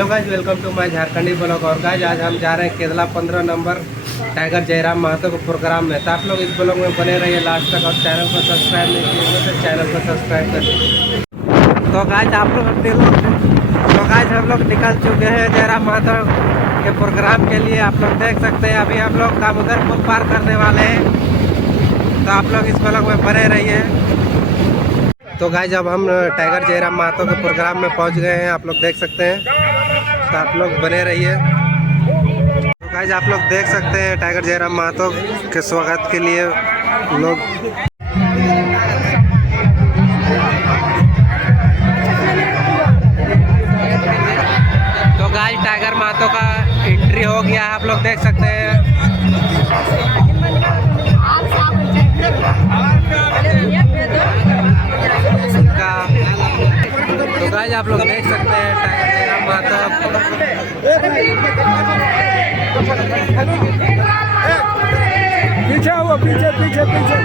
Hello guys, welcome to my Jharkhandi blog. और guys आज हम जा रहे हैं केरला 15 नंबर टाइगर जयराम महतो के प्रोग्राम में। तो आप लोग इस ब्लॉग में बने रहिए लास्ट तक और चैनल को सब्सक्राइब नहीं किए तो चैनल को सब्सक्राइब करिए। तो गाइस हम लोग निकल चुके हैं जयराम महतो के प्रोग्राम के लिए। आप लोग देख सकते हैं अभी हम लोग दामोदर पुल पार करने वाले हैं। तो आप लोग इस ब्लॉग में बने रहिए। तो गाइस अब हम टाइगर जयराम महतो के प्रोग्राम में पहुंच गए हैं, आप लोग देख सकते हैं। तो आप लोग बने रहिए। तो गाइस आप लोग देख सकते हैं टाइगर जयराम महतो के स्वागत के लिए लोग। तो गाइस टाइगर महतो का एंट्री हो गया है, आप लोग देख सकते हैं। तो गाइस आप लोग देख सकते हैं टाइगर जयराम महतो। पीछे वो पीछे पीछे पीछे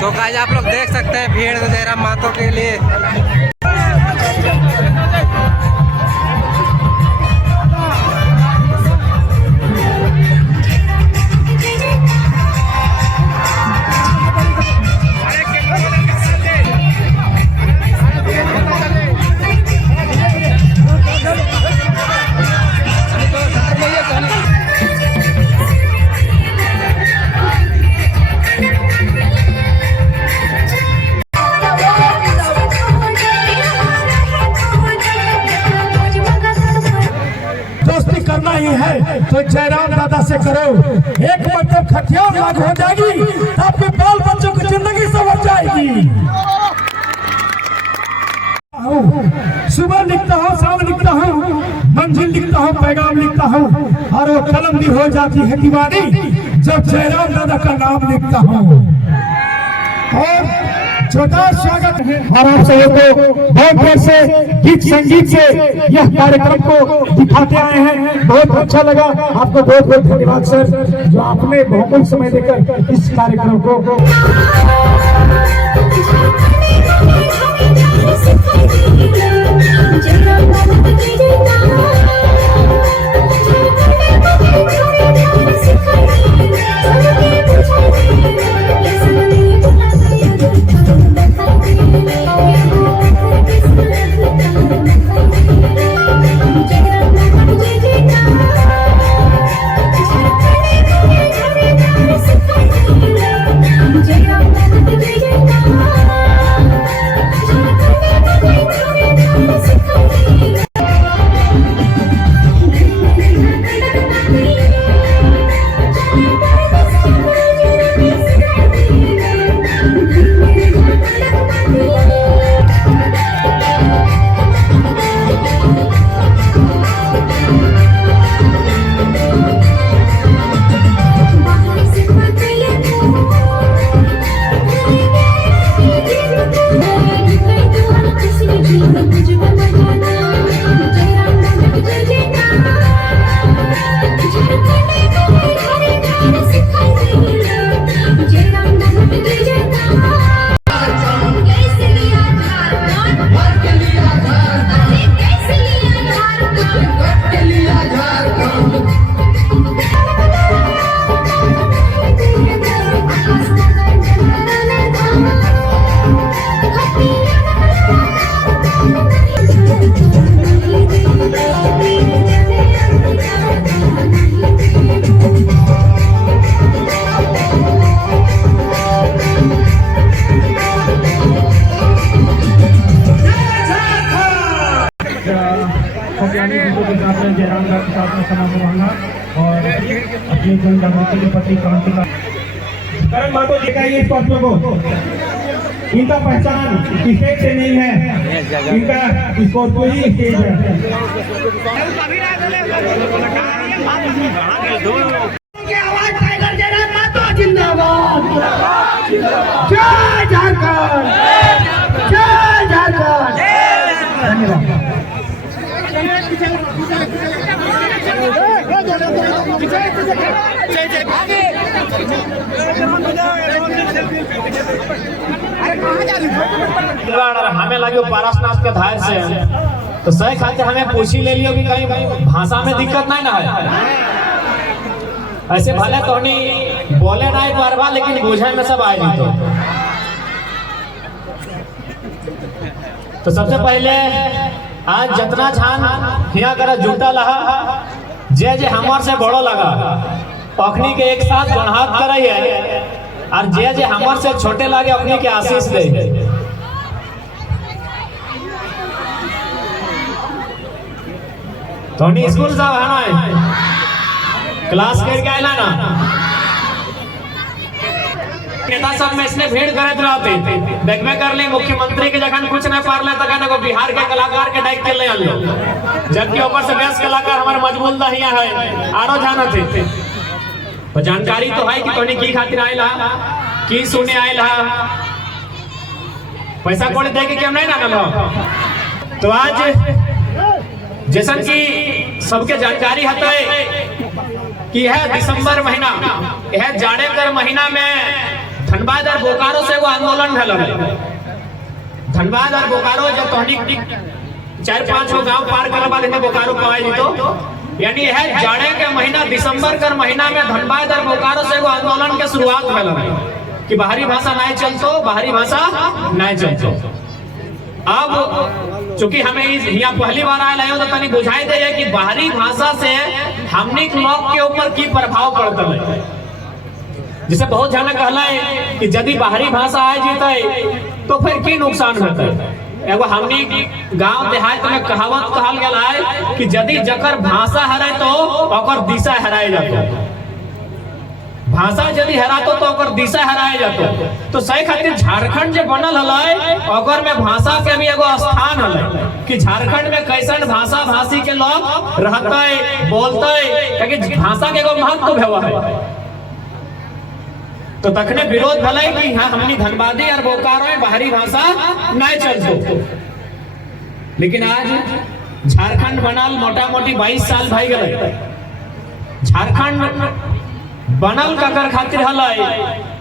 तो गाइस आप लोग देख सकते हैं भीड़ जयराम महतो के लिए। करना ही है तो जयराम दादा से करो। एक मतलब खटियार लागू हो जाएगी, आपके बाल बच्चों की जिंदगी संवर जाएगी। सुबह लिखता हूँ, शाम लिखता हूँ, मंजिल लिखता हूँ, पैगाम लिखता हूँ, और वो कलम भी हो जाती है दीवानी जब जयराम दादा का नाम लिखता हूँ। और छोटा स्वागत है और आप सभी को बहुत देर से गीत संगीत से यह कार्यक्रम को दिखाते आए हैं। बहुत अच्छा लगा, आपको बहुत बहुत धन्यवाद सर, जो आपने बहुमूल्य समय देकर इस कार्यक्रम को जयराम दादा के साथ में समाप्त रहना और अपनी जन जागृति के प्रति क्रांति का करण महतो दिखाइए इस पात्रों को। इनका पहचान स्टेज से नहीं है, इनका स्कॉर्पियो ही स्टेज है। हमें लगे पारसनाथ के धार से तो सही खाते हमें पूछ ही ले लियो कि कहीं भाषा में दिक्कत नहीं ना है। ऐसे भले तो नहीं बोले ना एक बार लेकिन बुझे में सब आए नहीं तो सबसे पहले आज जितना छान हिया कर जुटा लहा जे जे हमार से बड़ो लगा अखनी के एक साथ गणहाथ करे है और जे जे हमार से छोटे लगे अखनी के आशीष दे। तो स्कूल साहब है क्लास करके आयला ना नेता सब में इसने भीड़ करते रहते देखबे कर ले मुख्यमंत्री के जगह कुछ नहीं पार ले तक को बिहार के कलाकार के डाइक के ले आलो जबकि ऊपर से बेस्ट कलाकार हमारे मजबूल दहिया है आरो जाना थे तो जानकारी तो है कि तोनी की खातिर आइला की सुने आइला पैसा कोड़ी दे के केम नहीं ना लो। तो आज जैसन की सबके जानकारी है कि यह दिसंबर महीना यह जाड़े कर महीना में धनबाद और बोकारो से वो आंदोलन भल धनबाद और बोकारो जब तोहनी 4-5 गांव पार कर बाद बोकारो पवाई तो यानी यह जाड़े के महीना दिसंबर कर महीना में धनबाद और बोकारो से वो आंदोलन के शुरुआत भल कि बाहरी भाषा नहीं चलतो बाहरी भाषा नहीं चलतो। अब चूंकि हमें यहाँ पहली बार आया हो तो तनी बुझाई दे कि बाहरी भाषा से हमने लोग के ऊपर की प्रभाव पड़ता है। जिसे बहुत जाना कहला है कि यदि बाहरी भाषा आ जीते तो फिर की नुकसान होता है। एगो हमनी गांव देहात में कहावत कहल गया है कि यदि जकर भाषा हराए तो ओकर दिशा हराए जातो भाषा यदि हरातो तो ओकर दिशा हराए जातो। तो सही खातिर झारखंड जो बनल है अगर में भाषा के भी एगो स्थान है कि झारखंड में कैसन भाषा भाषी के लोग रहते बोलते क्योंकि भाषा के एगो महत्व भेवा है। तो तखने विरोध भले कि हाँ हमनी धनबादी और बोकारो बाहरी भाषा नहीं चलतो लेकिन आज झारखंड बनल मोटा मोटी 22 साल भाई गए। झारखंड बनल ककर खातिर हलाई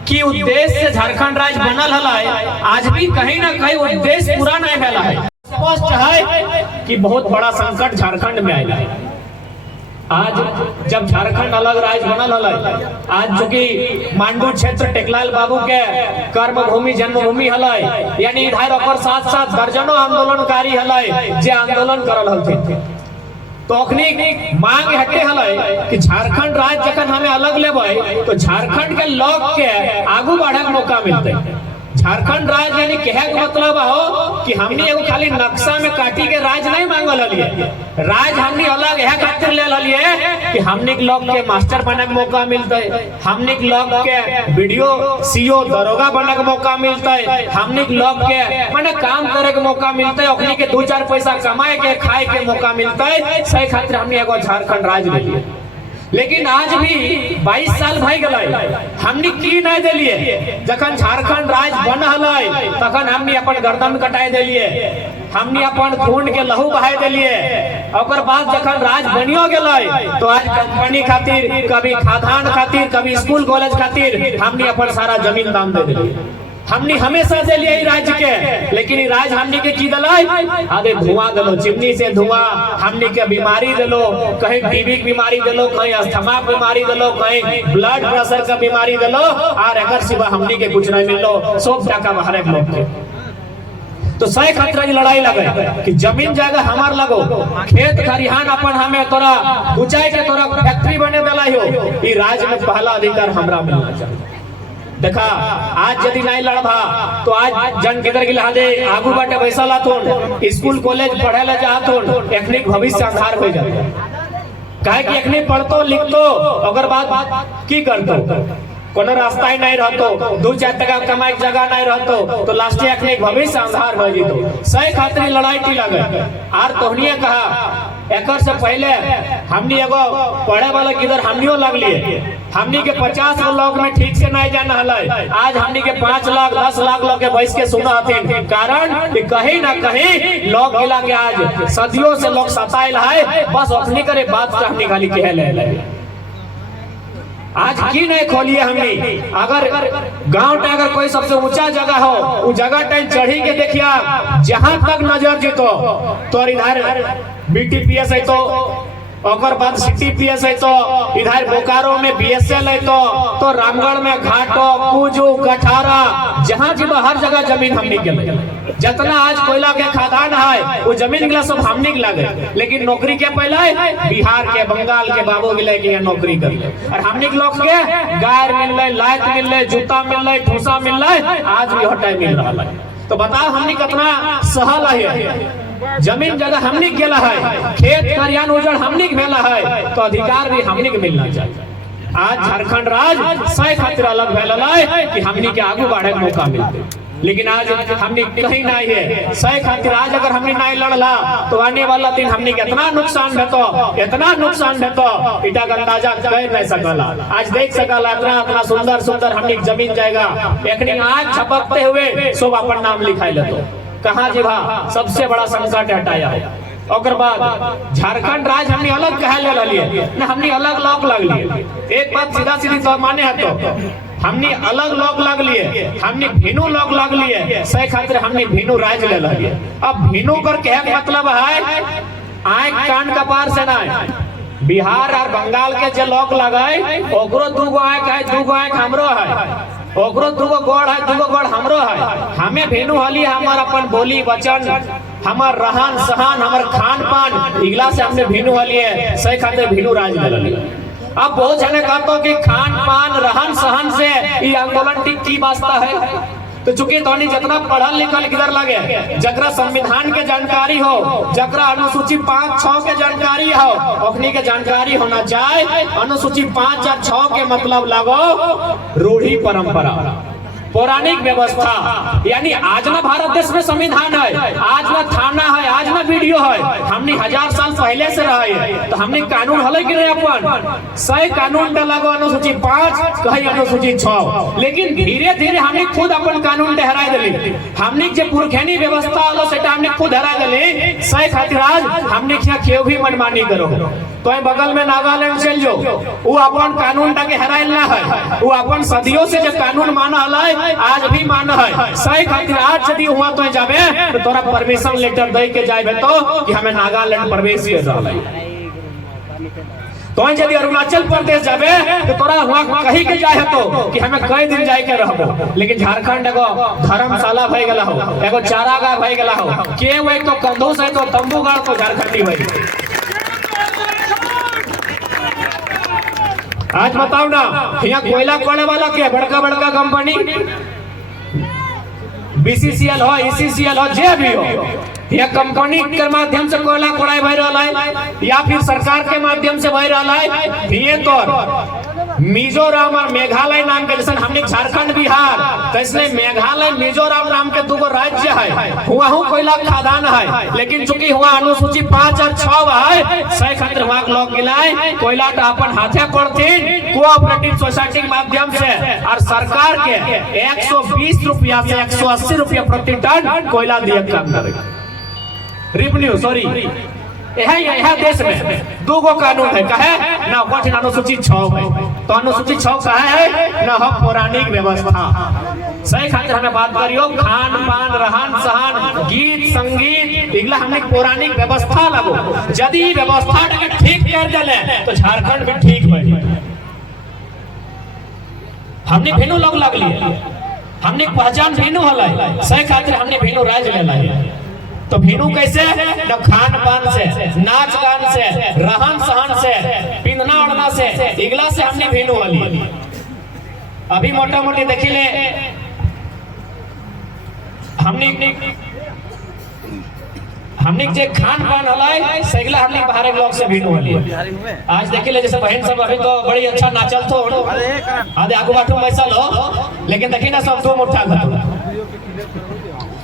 कि उद्देश्य से झारखंड राज्य बनल हलाई आज भी कहीं ना कहीं उद्देश्य पूरा नहीं भेला है। स्पष्ट है कि बहुत बड़ा संकट झारखंड में आएगा। आज जब झारखंड अलग राज्य बनल हलाई आज चूंकि मांडू क्षेत्र टेकलाल बाबू के कर्म भूमि जन्मभूमि हलाई यानी इधर ओकर साथ साथ दर्जनों आंदोलनकारी हलाई जे आंदोलन करल हलथिन। तो अखनी मांग हटे हलाई कि झारखंड राज्य जखन हमें अलग लेबै तो झारखंड के लोग के आगू बढ़े के मौका मिलते। झारखंड राज्य यानी कहे के मतलब हो कि हमनी एगो खाली नक्शा में काटी के राज नहीं मांगल हलिए राज हमनी अलग यह खातिर ले हलिए कि हमनी के लोग के मास्टर बने के मौका मिलते हमनी के लोग के वीडियो सीओ दरोगा बने के मौका मिलते हमनी के लोग के माने काम करे के मौका मिलते ओखनी के 2-4 पैसा कमाए के खाए के मौका मिलते सही खातिर हमनी एगो झारखंड राज्य ले। लेकिन आज भी 22 साल भाई गए हमनी की नहीं दिलिए जखन झारखंड राज्य बन हलाई तखन हमनी अपन गर्दन कटाई दिलिए हमनी अपन खून के लहू बहाई दिलिए और बाद जखन राज बनियो गेलै तो आज कंपनी खातिर कभी खादान खातिर कभी स्कूल कॉलेज खातिर हमनी अपन सारा जमीन दान दे दिलिए। हमनी हमेशा से लिए राज्य के लेकिन राज्य हमनी के की दलाई आगे धुआं दलो चिमनी से धुआं हमनी के बीमारी दलो कहीं टीबी की बीमारी दलो कहीं अस्थमा बीमारी दलो कहीं ब्लड प्रेशर का बीमारी दलो और अगर सिवा हमनी के कुछ नहीं मिलो 100 टका बाहर लोग के। तो सही खतरा की लड़ाई लगे कि जमीन जगह हमार लगो खेत खरिहान अपन हमें तोरा ऊंचाई के तोरा फैक्ट्री बने दिला हो ई राज्य में पहला अधिकार हमरा मिलना चाहिए। देखा आज यदि नहीं लड़बा तो आज जन किधर गिला दे आगू बाटे पैसा लातोन स्कूल कॉलेज पढ़े ला जातोन एखनिक भविष्य अंधार हो जाए काहे कि एखनी पढ़तो लिखतो अगर बात की करतो कोनो रास्ता ही नहीं रहतो 2-4 टका कमाई के जगह नहीं रहतो तो लास्ट एखनी भविष्य अंधार हो जितो सही खातिर लड़ाई टी लगे आर तोहनिए कहा एकर से पहले हमनी एगो पढ़े वाला किधर हमनियो लग लिए, हमनी के 50 लोग में ठीक से नहीं जाना हलै, आज हमनी के 5 लाख 10 लाख लोग के बैठ के सुना हथिन। कारण कि कहीं ना कहीं लोग गिला के आज सदियों से लोग सताइल है, बस अपनी करे बात हमनी खाली कह ले। आज की नहीं खोलिए हमने, अगर गांव टाइम अगर कोई सबसे ऊंचा जगह हो, वो जगह टाइम चढ़ी के देखिया, जहां तक नजर जीतो तो इधर BTPS है, तो बाद CTPS है, तो इधर बोकारो में BSL है, तो रामगढ़ में घाटो कुजू कठारा, जहां जीव हर जगह जमीन हमने के जितना आज कोयला के खदान है वो जमीन गिला सब हमने के लगे, लेकिन नौकरी क्या पहले बिहार के बंगाल के बाबू गिले के नौकरी कर ले, और हमने के लोग के गायर मिल रहे, लाइट मिल रहे, जूता मिल रहे, ठूसा मिल रहे, आज भी हटाई मिल रहा है। तो बताओ हमने कितना सहल है, जमीन जगह हमने गेला है, खेत खरियान उजड़ हमने के भेला है, तो अधिकार भी हमने के मिलना चाहिए। आज झारखंड राज सही खातिर अलग भेल है कि हमने के आगू बढ़े के मौका मिलते, लेकिन आज हमने कहीं नहीं है सही खातिर। आज अगर हमने नहीं लड़ला तो आने वाला दिन हमने कितना नुकसान भेतो, इतना नुकसान भेतो इटा का अंदाजा कर नहीं सकला। आज देख सकला इतना सुंदर सुंदर हमने जमीन जाएगा, एक आज छपकते हुए सब अपन नाम लिखाई लेतो, कहाँ जी भा सबसे बड़ा संकट हटाया है। और बाद झारखंड राज्य हमने अलग कह ले लिए ना, हमने अलग लोग लग लिए। एक बात सीधा सीधी तो माने है, तो हमने अलग लोग लग लिए, हमने भिनु लोग लग लिए, सही खातिर हमने भिनु राज्य ले लिए। अब भिनु कर के मतलब है आँख कान कपार से ना, बिहार और बंगाल के जो लोग लगाए ओकरो 2 आँख है, 2 आँख हमरो है, ओकरो 2 गोड़ है, 2 गोड़ हमरो है। हमें भेनु हली हमार अपन बोली वचन, हमार रहन सहन, हमार खान पान इगला से हमने भेनु हली है, सही खातिर भेनु राज ले लिया। अब बहुत जने कहते कि खान पान रहन सहन से ये आंदोलन की वास्ता है, तो चूंकि तो जितना पढ़ल लिखल किधर लगे, जकरा संविधान के जानकारी हो, जकरा अनुसूची 5-6 के जानकारी हो, ओखनी के जानकारी होना चाहिए। अनुसूची 5 और 6 के मतलब लगो रूढ़ी परंपरा, पौराणिक व्यवस्था, यानी आज ना भारत देश में संविधान है, आज ना थाना है, आज ना वीडियो है, हमने 1000 साल पहले से रहे, तो हमने कानून हले कि नहीं अपन सही कानून लगो अनुसूची 5 कही अनुसूची 6, लेकिन धीरे धीरे हमने खुद अपन कानून ठहरा दिली, हमने जो पुरखैनी व्यवस्था हलो सेटा हमने खुद हरा दिली। सही खातिर आज हमने केहू भी मनमानी करो, तो बगल में नागालैंड चल जो, वो अपन कानून के हराइल ना है, वो अपन सदियों से जो कानून माना है आज भी माना है। सही खातिर आज यदि हुआ तो जाबे तो तोरा परमिशन लेटर दे के जाबे तो कि हमें नागालैंड प्रवेश कर रहा है, तो यदि अरुणाचल प्रदेश जाबे तो तोरा वहां कहीं के जाए तो कि हमें कई दिन जाए के रहबो। लेकिन झारखंड एगो धर्मशाला भई गेला हो, एगो चारागाह भई गेला हो, के वो एक तो कंधोस है तो तंबूगाड़ तो झारखंडी भई। आज बताओ ना, यहाँ कोयला कोड़े वाला के बड़का बड़का कंपनी BCCL हो, ECCL हो, जे भी हो, यह कंपनी के माध्यम से कोयला कोड़ाई भई रहा है या फिर सरकार के माध्यम से भई रहा है। ये तो मिजोरम और मेघालय नाम के, जैसे हमने झारखंड बिहार, तो इसलिए मेघालय मिजोरम नाम के 2 राज्य है, हुआ कोयला खदान है, लेकिन चूंकि हुआ अनुसूची 5 और 6 है, सही खातिर वहां लोग गिलाए कोयला तो अपन हाथे पड़तीन कोऑपरेटिव सोसाइटी के माध्यम से, और सरकार के 120 रुपया से 180 रुपया प्रति टन कोयला दिए काम करेगा रेवेन्यू। सॉरी, यह देश में 2 कानून है, कहे ना वचन अनुसूची 6 है, तो अनुसूची 6 कहे है ना हो पौराणिक व्यवस्था। सही खातिर हमें बात करियो खान पान रहन सहन गीत संगीत इगला हमने पौराणिक व्यवस्था लगो, यदि व्यवस्था ठीक कर दिले तो झारखंड भी ठीक है। हमने भेनु लोग लग लिए, हमने पहचान भेनु हलाई, सही खातिर हमने भेनु राज्य ले लाई। तो भेनु कैसे न खान पान से, नाच गान से, रहन सहन से, पिंधना ओढ़ना से, इगला से हमने भेनु वाली। अभी मोटा मोटी देखिले हमने जे खान पान हलाई सगला हमने बाहर ब्लॉक से भेनु वाली। आज देखिले जैसे बहन सब अभी तो बड़ी अच्छा नाचल तो आधे आगू बाटू बैसल हो, लेकिन देखी ना सब 2 मुठ्ठा घर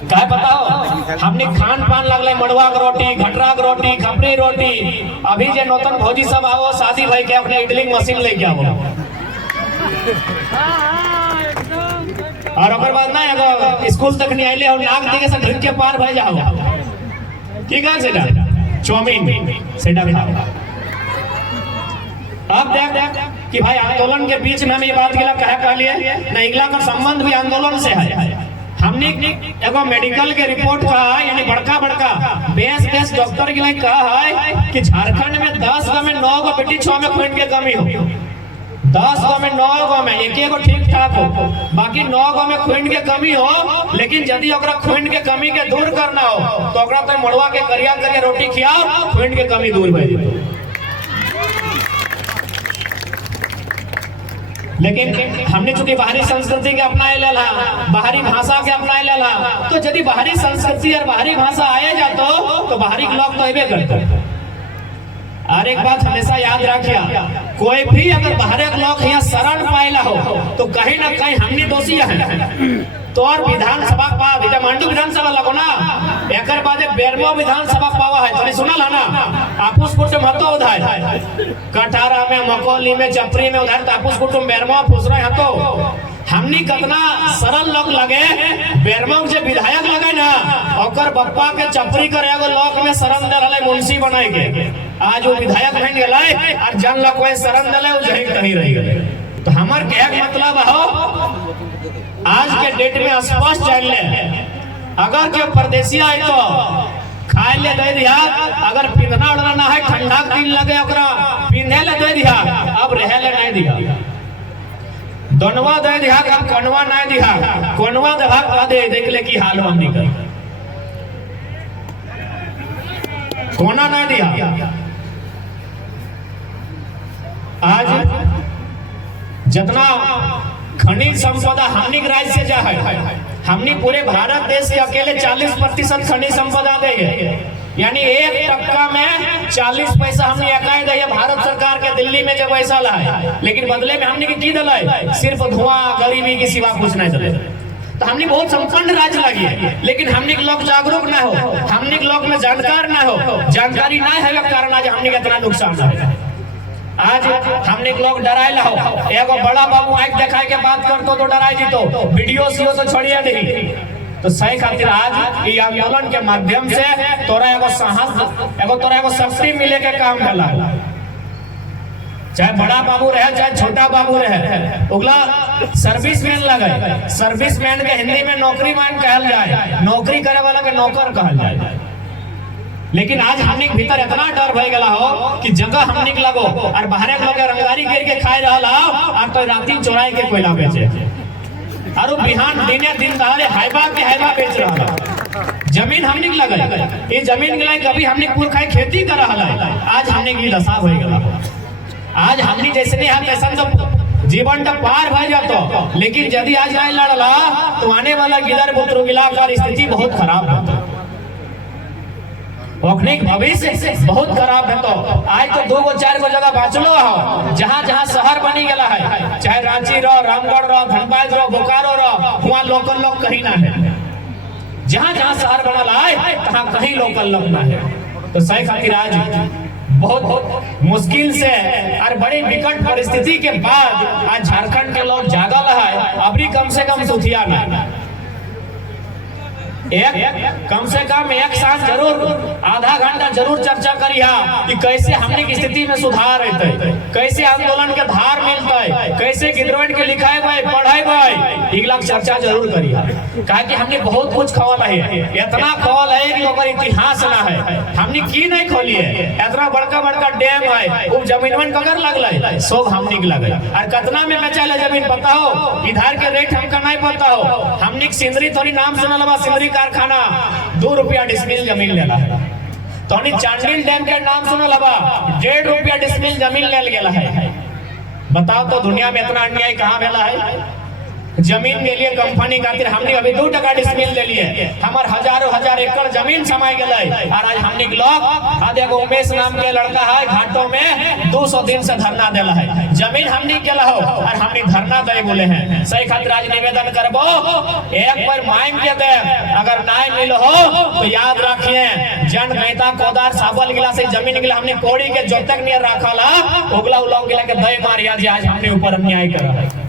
क्या बताओ हमने खान पान लगल मड़ुआ के रोटी, घटरा के रोटी, खपरी रोटी। अभी जे नौतन भौजी सब आओ शादी भाई के अपने इडली मशीन लेके आओ और ओकर बाद ना एगो स्कूल तक नहीं आइले और नाक दिखे से ढंग के पार भय जाओ ठीक है सेटा चाउमीन सेटा खाओ। अब देख कि भाई आंदोलन के बीच में हम ये बात कह लिए ना, इगला का संबंध भी आंदोलन से है। हमने एगो मेडिकल के रिपोर्ट कहा है, यानी बड़का बड़का बेस डॉक्टर के लिए कहा है कि झारखंड में 10 गांव में 9 गो बेटी 6 में खून के कमी हो, 10 गांव में 9 गांव में एक एगो ठीक ठाक हो, बाकी 9 गांव में खून के कमी हो। लेकिन यदि ओकरा खून के कमी के दूर करना हो तो ओकरा तो मड़ुआ के करिया करके रोटी खियाओ, खून के कमी दूर भई जेतै। लेकिन हमने चूंकि बाहरी संस्कृति के अपनाए लेला, बाहरी भाषा के अपनाए लेला, तो यदि बाहरी संस्कृति और बाहरी भाषा आए जातो तो बाहरी लोग तो अबे करते। और एक बात हमेशा याद रखिया, कोई भी अगर बाहरी लोग यहाँ शरण पाएला हो तो कहीं ना कहीं हमने दोषी है। तो और विधानसभा पा मांडू विधानसभा लगो ना, एक बाजे बेरमो विधानसभा पावा है तो सुनल है ना, आपूस कुटुम हतो उधार कटारा में, मकोली में, चपरी में उधार आपूस कुटुम बेरमो फुसरा हतो। हमनी कितना सरल लोग लगे, बेरमो जे विधायक लगे ना ओकर बप्पा के चपरी कर एगो लोक में शरण दे रहले मुंशी बनाए के, आज वो विधायक बन गेलै और जन लोग कोई शरण देले उ जही नहीं रह गेलै। तो हमर के मतलब हो आज के डेट में स्पष्ट जान ले, अगर के परदेसी आए तो खाए ले दे दिया, अगर पिंधना उड़ना ना है ठंडा दिन लगे ओकरा पिंधे ले दे दिया, अब रहे ले नहीं दिया, दोनवा दे दिया, अब कनवा नहीं दिया, कोनवा दे भाग दे देख ले की हाल हम निकल कोना नहीं दिया। आज जितना खनिज संपदा हमनी के राज्य से जा है, हमनी पूरे भारत देश के अकेले 40% खनिज संपदा दे है, यानी 1% में 40 पैसा हमने इकाई दे है भारत सरकार के दिल्ली में जो पैसा ला है, लेकिन बदले में हमने की दिलाई सिर्फ धुआं गरीबी के सिवा कुछ नहीं दिले। तो हमने बहुत संपन्न राज्य लगी है, लेकिन हमने के लोग जागरूक ना हो, हमने के लोग में जानकार ना हो, जानकारी ना है कारण आज हमने के इतना नुकसान है। आज हमने लोग डराए ला हो, एगो बड़ा बाबू आंख दिखाए के बात करतो तो डराए जीतो, वीडियो सीओ तो छोड़िए नहीं। तो सही खातिर आज ये आंदोलन के माध्यम से तोरा एगो साहस, एगो तोरा एगो शक्ति मिले के काम भला, चाहे बड़ा बाबू रहे चाहे छोटा बाबू रहे, उगला सर्विसमैन लगे, सर्विसमैन के हिंदी में नौकरी मैन कहल जाए, नौकरी करे वाला के नौकर कहल जाए। लेकिन आज हमने भीतर इतना डर भय गला हो कि जगह हमने लगो और बाहर के लोग रंगदारी गिर के खाए रहा और तो राती चोराई के कोयला बेचे और बिहान दिने दिन दहाड़े हाइबा के हाइबा बेच रहा। जमीन हमने लगल, ये जमीन के कभी हमने कुल खाए खेती कर रहा है, आज हमने की दशा हो गला। आज हमने जैसे नहीं हम ऐसा तो जीवन तो पार भय जातो, लेकिन यदि आज नहीं लड़ला तो आने वाला गिदर पुत्र गिला कर स्थिति बहुत खराब होता, भविष्य बहुत खराब है। तो आज तो 2 गो 4 गो जगह बाँचलो हो, जहाँ जहाँ शहर बनी गया है, चाहे रांची रहो, रामगढ़ रहो, धनबाद रहो, बोकारो रहो, वहाँ लोकल लोग कहीं ना है। जहाँ जहाँ शहर बनल है तहाँ कहीं लोकल लोग ना है। तो सही खातिर आज बहुत मुश्किल से और बड़ी विकट परिस्थिति के बाद आज झारखंड के लोग जागल है। अभी कम से कम सुथिया ना कम से कम एक साथ जरूर आधा घंटा जरूर चर्चा करिया कि कैसे हमने की स्थिति में सुधार होते, कैसे आंदोलन के धार मिलता है, कैसे गिद्रोह के लिखाए भाई पढ़ाए भाई इगला चर्चा जरूर करिया। कहा कि हमने बहुत कुछ खवल है, इतना खवल है कि ओकर इतिहास ना है, हमने की नहीं खोली है। इतना बड़का बड़का डैम है, वो जमीनवन कगर लगल सब हमने के लगल और कितना में बेचा जमीन पता हो, इधर के रेट हमका नहीं पता हो। हमने सिंदरी थोड़ी नाम सुनल बा, सिंदरी कारखाना 2 रुपया डिसमिल जमीन लेला है। तो चांडिल डैम के नाम सुनल हवा, 1.5 रुपया डिसमिल जमीन ले गेला है। बताओ तो दुनिया में इतना अन्याय कहाँ भेला है। जमीन के लिए कंपनी खातिर हमने अभी 2 टका डिसमिल ले लिए, हमार हजारों हजार एकड़ जमीन समाई गए और आज हमने लोग आज एगो उमेश नाम के लड़का है घाटों में 200 दिन से धरना देला है, जमीन हमने के हो और हमने धरना दे बोले हैं। सही खातिर आज निवेदन करबो एक बार मांग के दे, अगर नाय मिल हो तो याद रखिए जन नेता कोदार साबल गिला से जमीन गिला हमने कोड़ी के जब तक नहीं रखला उगला उलंग गिला के दे मारिया जे आज हमने ऊपर अन्याय करा है।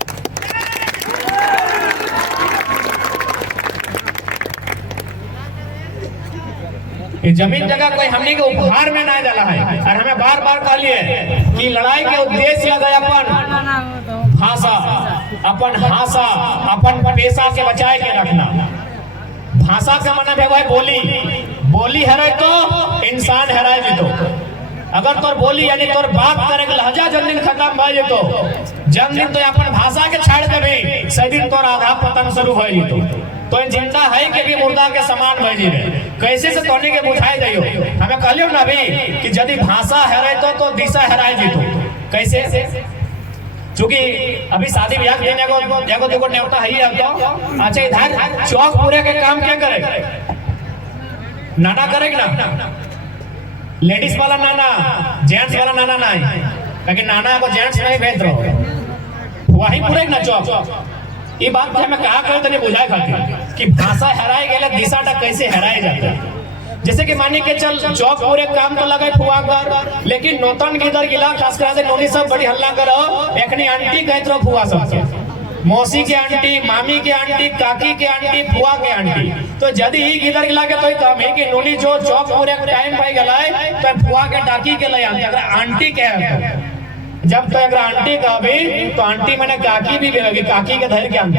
जमीन जगह कोई हमने के उपहार में ना डाला है और हमें बार बार कहलिए कि लड़ाई के उद्देश्य लगा अपन भाषा, अपन भाषा, अपन पेशा के बचाए के रखना। भाषा का मतलब है वह बोली, बोली हराए तो इंसान हराए भी तो, अगर तोर बोली यानी तोर बात करे के लहजा जन दिन खत्म भए जेतो, जन दिन तो अपन भाषा के छाड़ देबे सही दिन तोर आधा पतन शुरू भए जेतो, तो जिंदा है के भी मुर्दा के समान भए जेबे। कैसे से तोने के बुझाई दियो, हमें कहलियो ना भी कि यदि भाषा हराए तो दिशा हराए जेतो। कैसे? क्योंकि अभी शादी ब्याह देने एगो देखो न्योता है ही तो अच्छा इधर चौक पूरे के काम क्या करे, नाना करेगा ना, लेडीज वाला नाना, जेंट्स वाला नाना नहीं, लेकिन नाना को जेंट्स नहीं भेज रहो वही पूरे ना चौक। ये बात हमें कहा करे तो नहीं बुझाए खातिर कि भाषा हराए गए दिशा कैसे हराए जाता है। जैसे कि मानिए के चल चौक पूरे काम तो लगे फुआ कर, लेकिन नौतन गिदर गिला खास करा दे नोनी सब बड़ी हल्ला करो, एकनी आंटी कहत रहो फुआ सब, मौसी के आंटी, मामी के आंटी, काकी के आंटी, फुआ के आंटी, तो यदि ही गिदर गिला के तो काम है कि नोनी जो चौक पूरे टाइम पाई गलाए तो फुआ के टाकी के ले आंटी के जब तो अगर आंटी कहबी तो आंटी मैंने काकी भी कहेगी, काकी के धैर्य ज्ञान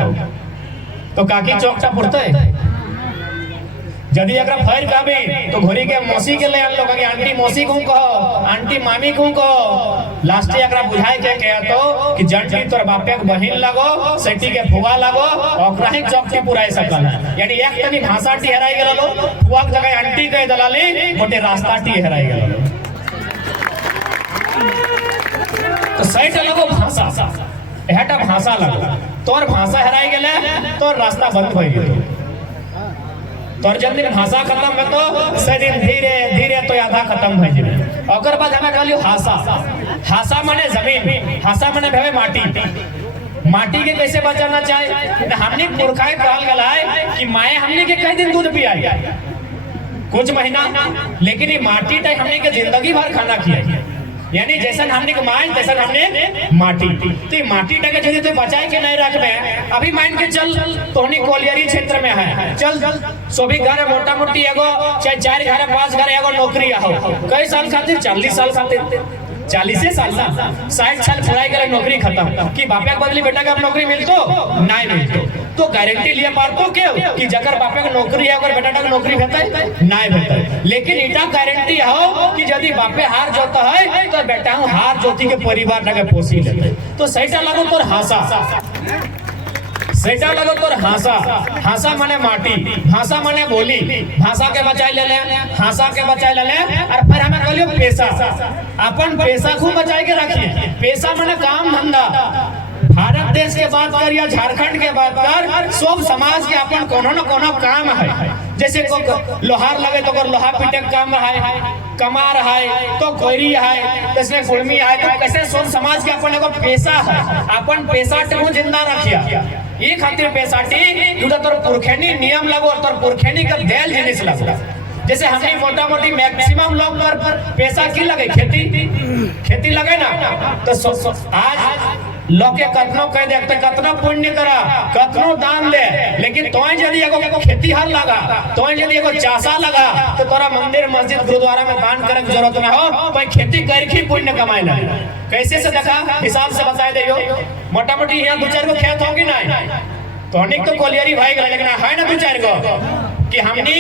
तो काकी चौकटा पुरते यदि अगर फैर कहबी तो घोरी के मौसी के ले आन लोग आंटी मौसी को कहो, आंटी मामी को कहो, लास्टे अगर बुझाए के कह तो कि जंटी तोर बापे के बहिन लगो, सेठी के फुआ लगो, ओकरा ही चौकटी पुराई सकल है। यानी एक तनी भाषा टी हराई गेलो, फुआ के जगह आंटी कह दलाली गोटे रास्ता टी हराई गेलो। तो सही लगो भाषा, एटा भाषा लगो, तोर भाषा हराई गेले तोर रास्ता बंद हो गेलो, तोर जब दिन भाषा खत्म है तो से दिन धीरे धीरे तो आधा खत्म हो जाए। और बाद हमें कहलियो हासा, हासा माने जमीन, हासा माने भवे माटी, माटी के कैसे बचाना चाहिए। हमने पुरखाए कहल गलाए कि माए हमने के कई दिन दूध पियाई कुछ महीना, लेकिन ये माटी टाइप हमने के जिंदगी भर खाना खिया, यानी जैसन हमने के माइन तैसन हमने माटी, तो माटी टके यदि तो बचाए के नहीं रखबे, अभी मान के चल तोहनी कोलियरी क्षेत्र में है, चल सभी घर मोटा मोटी एगो चाहे 4 घर 5 घर एगो नौकरी हो, कई साल खातिर 40 साल खातिर 40 साल ना 60 साल पढ़ाई करे नौकरी खत्म कि बापे के बदली बेटा का नौकरी मिलतो नहीं मिलतो, तो गारंटी लिए पारतो क्यों कि जकर बापे के नौकरी है अगर बेटा का नौकरी भेटै नहीं भेटै, लेकिन इटा गारंटी हो कि यदि बापे हार जोता है तो बेटा हार जोती के परिवार लगे पोसी लेते। तो सहीटा लगो तोर हासा, सहीटा लगो तोर हासा, हासा माने माटी, भाषा माने बोली, भाषा के बचाए ले ले, भाषा के बचाए ले ले, और फिर हमें कहलियो पेशा, अपन पेशा खूब बचाए के रखिए। पेशा माने काम धंधा, भारत देश के बात कर या झारखंड के बात कर, सब समाज के अपन कोनो न कोनो काम है। जैसे लोहार लगे तो लोहा पीटे काम है, कमार है तो कोयरी है, जैसे गुड़मी है, तो कैसे सब समाज के अपन एगो पेशा है, अपन पेशा को जिंदा रखिया। ये खातिर पेशा टी तोर पुरखैनी नियम लगो, तोर पुरखैनी का देल जिनिस लगो। जैसे हमने मोटा मोटी मैक्सिमम लोग पर पेशा की लगे खेती लगे ना, तो आज लोग के कतनो कह दे कतनो पुण्य करा, कतनो दान दे, लेकिन तो यदि एगो खेती हल लगा, तो यदि एगो चासा लगा, तो तोरा मंदिर मस्जिद गुरुद्वारा में दान करे की जरूरत ना हो, कोई खेती करके पुण्य कमाए ना। कैसे से देखा हिसाब से बताए दे, मोटा मोटी यहाँ 2-4 गो खेत होगी ना, तो अनेक तो कोलियरी भाई गए, लेकिन है ना 2-4 गो कि हमनी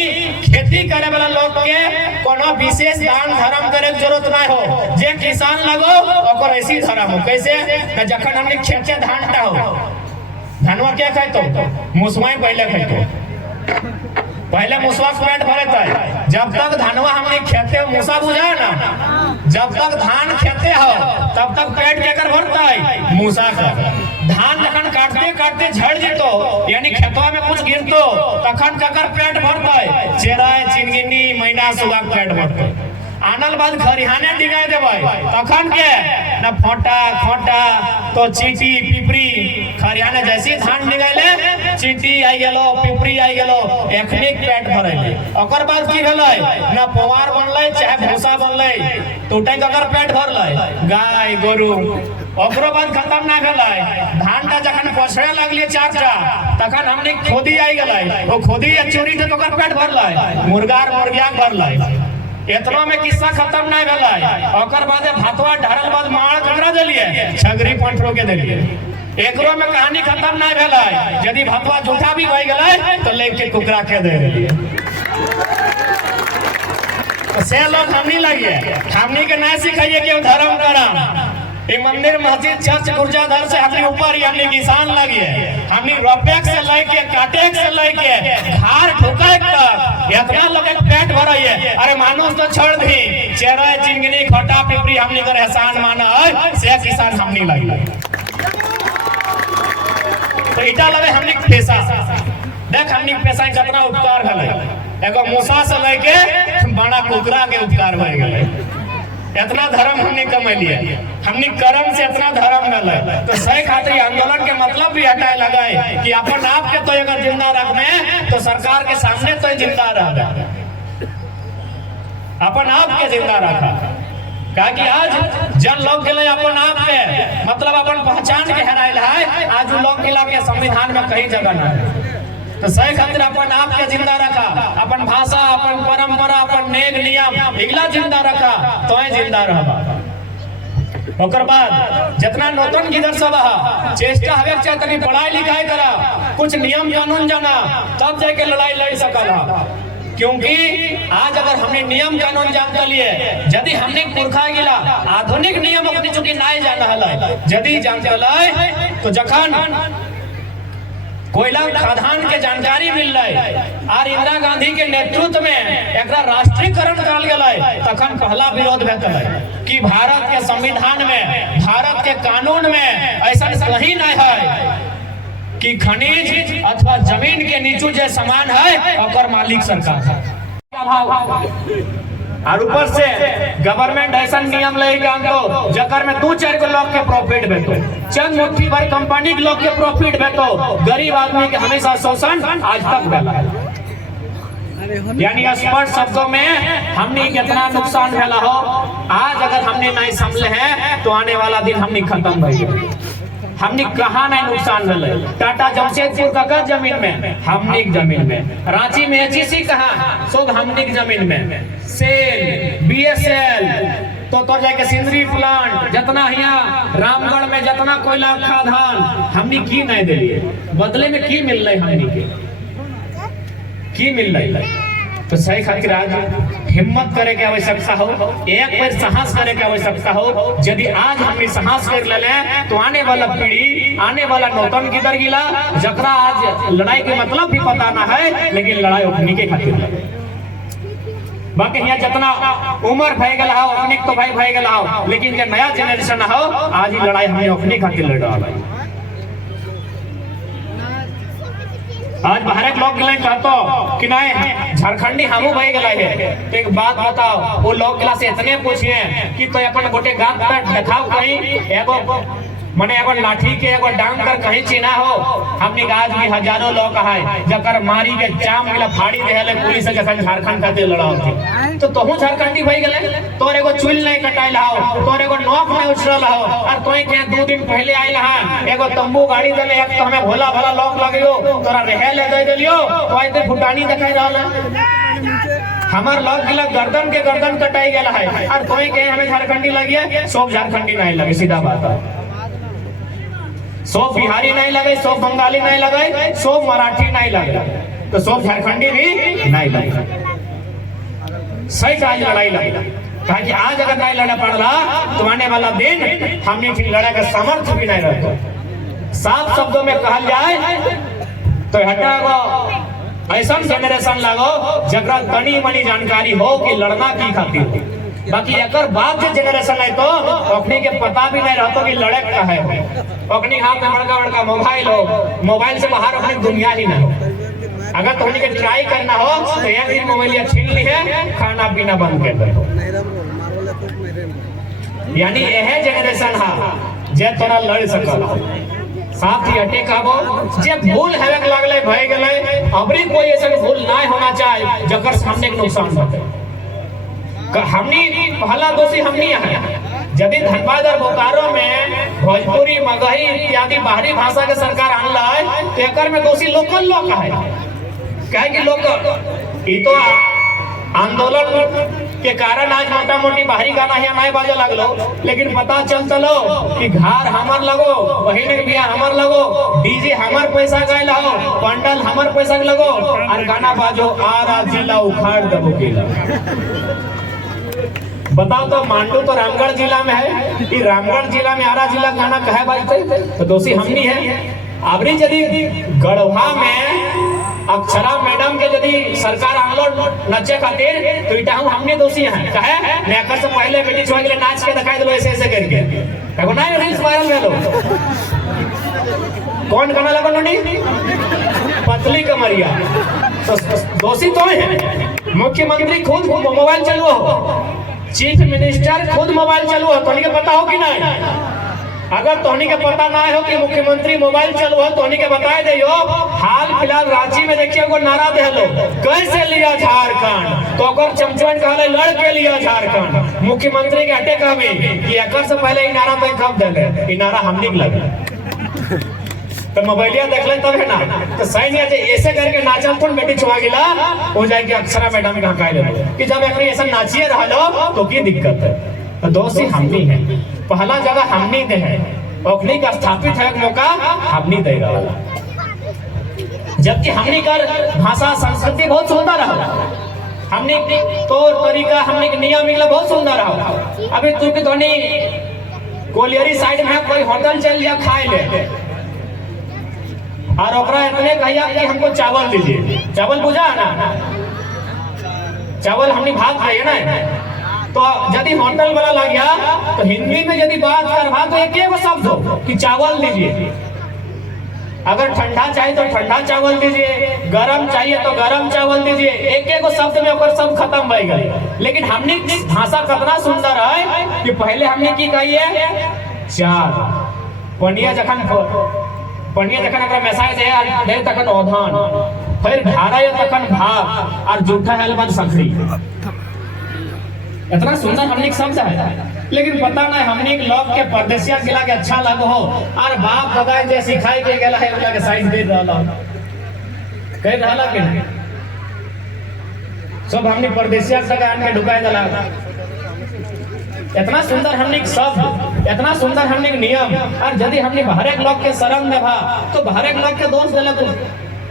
खेती करे वाला लोग के कोनो विशेष दान धर्म करे की जरूरत ना हो, जे किसान लगो ओकर ऐसी धर्म हो। कैसे न जखन हमनी खेते धानटा हो, धनवा क्या खाइतो मुसवा पहले खाइतो, पहले मुसवा पेट भरता है, जब तक धनवा हमने खेते मुसा बुझा ना जब तक धान खेते हो तब तक पेट केकर भरता है, मूसा का। धान जखन काटते काटते झड़ जेतो यानी खेतवा में कुछ गिरतो तखन केकर पेट भरता है, चेराय चिनगिनी मैना सुगा पेट भरता है। आनल बाद खरिहाने डिगाय देबै तखन के न फोटा खोटा तो चीटी पिपरी खरिहाने जैसी धान डिगाइले चीटी आई गेलो पिपरी आई गेलो एखनी पेट भरैले। ओकर बाद की भेलै न पवार बनलै चाहे भूसा बनलै टूटे ककर पेट भरलै गाय गोरु। ओकरो बाद खत्म ना भेलै, धान ता जखन पछड़े लगलिए चारटा तखन हमनी खोदी आई गेलै, ओ खोदी आ चोरी त ओकर पेट भरलै, मुर्गा मुर्गिया भरलै। इतना में किस्सा खत्म नहीं भेलै। ओकर बाद भातवा ढारल बाद मार ककरा देलिए, छगरी पंठरो के देलिए। एकरो में कहानी खत्म नहीं भेलै। यदि भातवा झूठा भी भई गेलै तो लेके कुकरा के दे देलिए। तो से लोग हमनी लगिए, हमनी के नहीं सिखाइए कि धर्म करम। ये मंदिर मस्जिद चर्च गुर्जाधर से हमने ऊपर यानी किसान लगी है, हमने रोपेक से लेके काटेक से लेके घर ठुकाए तक इतना लोग पेट भराई है। अरे मानुष तो छोड़ दी, चेरा चिंगनी खोटा पिपरी हमने कर एहसान माना है से किसान हमने लगी। तो इटा लगे हमने पैसा देख, हमने पैसा कितना उपकार भले, एगो मूसा से लेके बड़ा कुकरा के उपकार भर गए। इतना धर्म हमने कमैलिए, हमने कर्म से इतना धर्म मिले। तो सही खातिर आंदोलन के मतलब भी हटाए लगाए कि अपन आप के तो अगर जिंदा रखने तो सरकार के सामने तो जिंदा रह, अपन आप के जिंदा रखा। कहा कि आज जन लोग के लिए अपन आप के मतलब अपन पहचान के हराइल है, आज लोग के के संविधान में कहीं जगह ना है। तो सही खातिर अपन आप के जिंदा रखा, अपन भाषा अपन परंपरा अपन नेक नियम इगला जिंदा रखा तो जिंदा रहबा। ओकर बाद जितना नौतन गिदर सब चेष्टा हवे चाहे तनी पढ़ाई लिखाई करा, कुछ नियम कानून जाना, तब जाके लड़ाई लड़ सकल। क्योंकि आज अगर हमने नियम कानून जान लिए, यदि हमने पुरखा गिला आधुनिक नियम अपनी चूंकि नहीं जान हल, यदि जान तो जखन कोयला खदान के जानकारी मिल रही और इंदिरा गांधी के नेतृत्व में एक राष्ट्रीयकरण करल गए तखन पहला विरोध भेल कि भारत के संविधान में भारत के कानून में ऐसा कहीं नहीं है कि खनिज अथवा जमीन के नीचे जो सामान है और मालिक सरकार है। और ऊपर से गवर्नमेंट ऐसा नियम लेगा तो जकर में 2-4 लोग के प्रॉफिट बेतो, चंद मुट्ठी भर कंपनी के लोग के प्रॉफिट बेतो, गरीब आदमी के हमेशा शोषण आज तक भेला। यानी स्पष्ट शब्दों में हमने कितना नुकसान भेला हो, आज अगर हमने नहीं समझे हैं तो आने वाला दिन हमने खत्म हो गया। हमने कहा नहीं नुकसान भेले, टाटा जमशेदपुर का जमीन में, हमने जमीन में, रांची में एचईसी कहा सब हमने जमीन में, सेल बीएसएल तो जाके सिंदरी प्लांट जितना यहाँ रामगढ़ में जितना कोयला खादान हमने की नहीं दिलिए, बदले में की मिल रही हमने की मिल रही। तो सही खातिर आज हिम्मत करे के आवश्यकता हो, एक बार साहस करे के आवश्यकता हो। यदि आज हमने साहस कर ले तो आने वाला पीढ़ी आने वाला नौतन किधर गिला जकरा आज लड़ाई के मतलब भी पता ना है, लेकिन लड़ाई उठने के खातिर। बाकी यहाँ जितना उम्र भय गला हो अपनी तो भाई भय गला हो, लेकिन जो नया जनरेशन हो आज ही लड़ाई हमें अपनी खातिर लड़ रहा है। आज बाहर के लोग कहते कि नहीं झारखंडी हमू भाई गला है। तो एक बात बताओ, वो लोग गला से इतने पूछिए कि तो अपन गोटे गांव पर दिखाओ कहीं एगो मने एगो लाठी के एगो डांग कर कहीं चिन्हा हो। हमने आज भी हजारों लोग है जकर मारी के जाम मिला फाड़ी देले पुलिस के संग झारखंड खातिर लड़ाओ थी। तो तोहू झारखंडी भाई गले, तोर एगो चुल नहीं कटाइल हो, तोर एगो नोक में उछरल हो, और तोई के 2 दिन पहले आइल हा एगो तंबू गाड़ी देले एक तो हमें भोला भला लोग लगियो तोरा रहे ले दे देलियो तो आइते फुटानी दिखाई रहल। हमार लोग गिला गर्दन के गर्दन कटाई गेला है, और तोई के हमें झारखंडी लगिए, सब झारखंडी नहीं लगे। सीधा बात है, सब बिहारी नहीं लगे, सब बंगाली नहीं लगे, सब मराठी नहीं लगे, तो सब झारखंडी भी नहीं लगे। सही काज लड़ाई लगे, कहा कि आज अगर नहीं लड़ा पड़ला तो आने वाला दिन हमने ठीक लड़ा का सामर्थ्य भी नहीं रहता। साफ शब्दों में कहा जाए तो हटा ऐसा जनरेशन लगो जगरा तनी मनी जानकारी हो कि लड़ना की खातिर, बाकी एकर बाद जो जनरेशन है तो ओखनी के पता भी नहीं रहता कि लड़क का है। ओखनी हाथ में बड़का बड़का मोबाइल हो, मोबाइल से बाहर अपनी दुनिया ही ना हो। अगर तुमने के ट्राई करना हो तो एक दिन मोबाइल छीन ली है, खाना पीना बंद कर दो। यानी यह जनरेशन हा जे तोरा लड़ सकल साथ ही हटे कहबो जे भूल हेवे के लागले भय गेले, अबरी कोई ऐसा भूल ना होना चाहे जकर सामने के नुकसान होते। हमनी पहला दोषी हमनी है। यदि धनबाद और बोकारो में भोजपुरी मगही इत्यादि बाहरी भाषा के सरकार आनला है तो एकर में दोषी लोकल लोग है। कहे कि लोग ई तो आंदोलन के कारण आज मोटा मोटी बाहरी गाना यहाँ नहीं बाजे लगलो, लेकिन पता चल चलो कि घर हमार लगो, बहन के बियाह हमार लगो, डीजे हमार पैसा गए हो, पंडल हमार पैसा लगो और गाना बाजो आरा जिला उखाड़ दबो किला। बताओ तो मांडू तो रामगढ़ जिला में है, कि रामगढ़ जिला में आरा जिला गाना कहे बाजते तो दोषी हमनी है। अबरी यदि गढ़वा में अक्षरा मैडम के यदि सरकार आंगलो नचे खातिर तो इटा हमने दोषी हैं। कहे नेकर से पहले बेटी छुआ के लिए नाच के दिखाई दलो ऐसे ऐसे करके, कहो ना रील्स वायरल भेलो। कौन गाना लगो नोनी पतली कमरिया, तो दोषी तो है। मुख्यमंत्री खुद मोबाइल चलुओ हो, चीफ मिनिस्टर खुद मोबाइल चलुओ हो, तो पता हो कि नहीं? अगर तोहनी के पता ना हो कि मुख्यमंत्री मोबाइल चलू हो तो के बताए दियो। हाल फिलहाल रांची में देखिए वो नारा दे लो कैसे लिया झारखंड, तो चमचमन कहले लड़ के लिया झारखंड। मुख्यमंत्री के हटे कहबे कि एकर से पहले ई नारा तो कब देले, ई नारा हमनी के लगे तो मोबाइलिया देखले तब है ना। तो सही नहीं है ऐसे करके नाचल तो बेटी छुआ गिला हो जाए कि अक्षरा मैडम कहां कह ले कि जब एकरे ऐसा नाचिए रहलो तो की दिक्कत है। तो दोषी हमनी है, पहला जगह हमनी दे है, ओखनी का स्थापित है मौका हमनी देगा वाला। जबकि हमनी कर भाषा संस्कृति बहुत सुंदर रहा, हमनी तौर तरीका हमनी के नियम मिला बहुत सुंदर रहा। अभी तू के धोनी कोलियरी साइड में कोई होटल चल जा खाए ले और ओकरा इतने कहिया कि हमको चावल दीजिए, चावल बुझा है ना, चावल हमनी भात खाइए ना। तो यदि होटल वाला लग गया तो हिंदी में यदि बात करवा तो एक ही शब्द हो कि चावल दीजिए। अगर ठंडा चाहिए तो ठंडा चावल दीजिए, गरम चाहिए तो गरम चावल दीजिए, एक एक शब्द में ओकर सब खत्म हो गए। लेकिन हमने भाषा कितना सुंदर है कि पहले हमने की कहिए चार पनिया जखन मैसेज है तखन ओधान, फिर घारा तखन भाग और जूठा हेलबन सखरी। इतना सुंदर हमने शब्द है, लेकिन पता नहीं हमने लोग के परदेसिया गिला के अच्छा लगो हो और बाप दादा जे सिखाई के गेला है उनका के साइज दे रहला कह रहला के नहीं सब हमने परदेसिया जगह आन के ढुकाए दला। इतना सुंदर हमने शब्द, इतना सुंदर हमने नियम, और यदि हमने बाहर एक लोग के शरण देवा तो बाहर एक लोग के दोष देला तो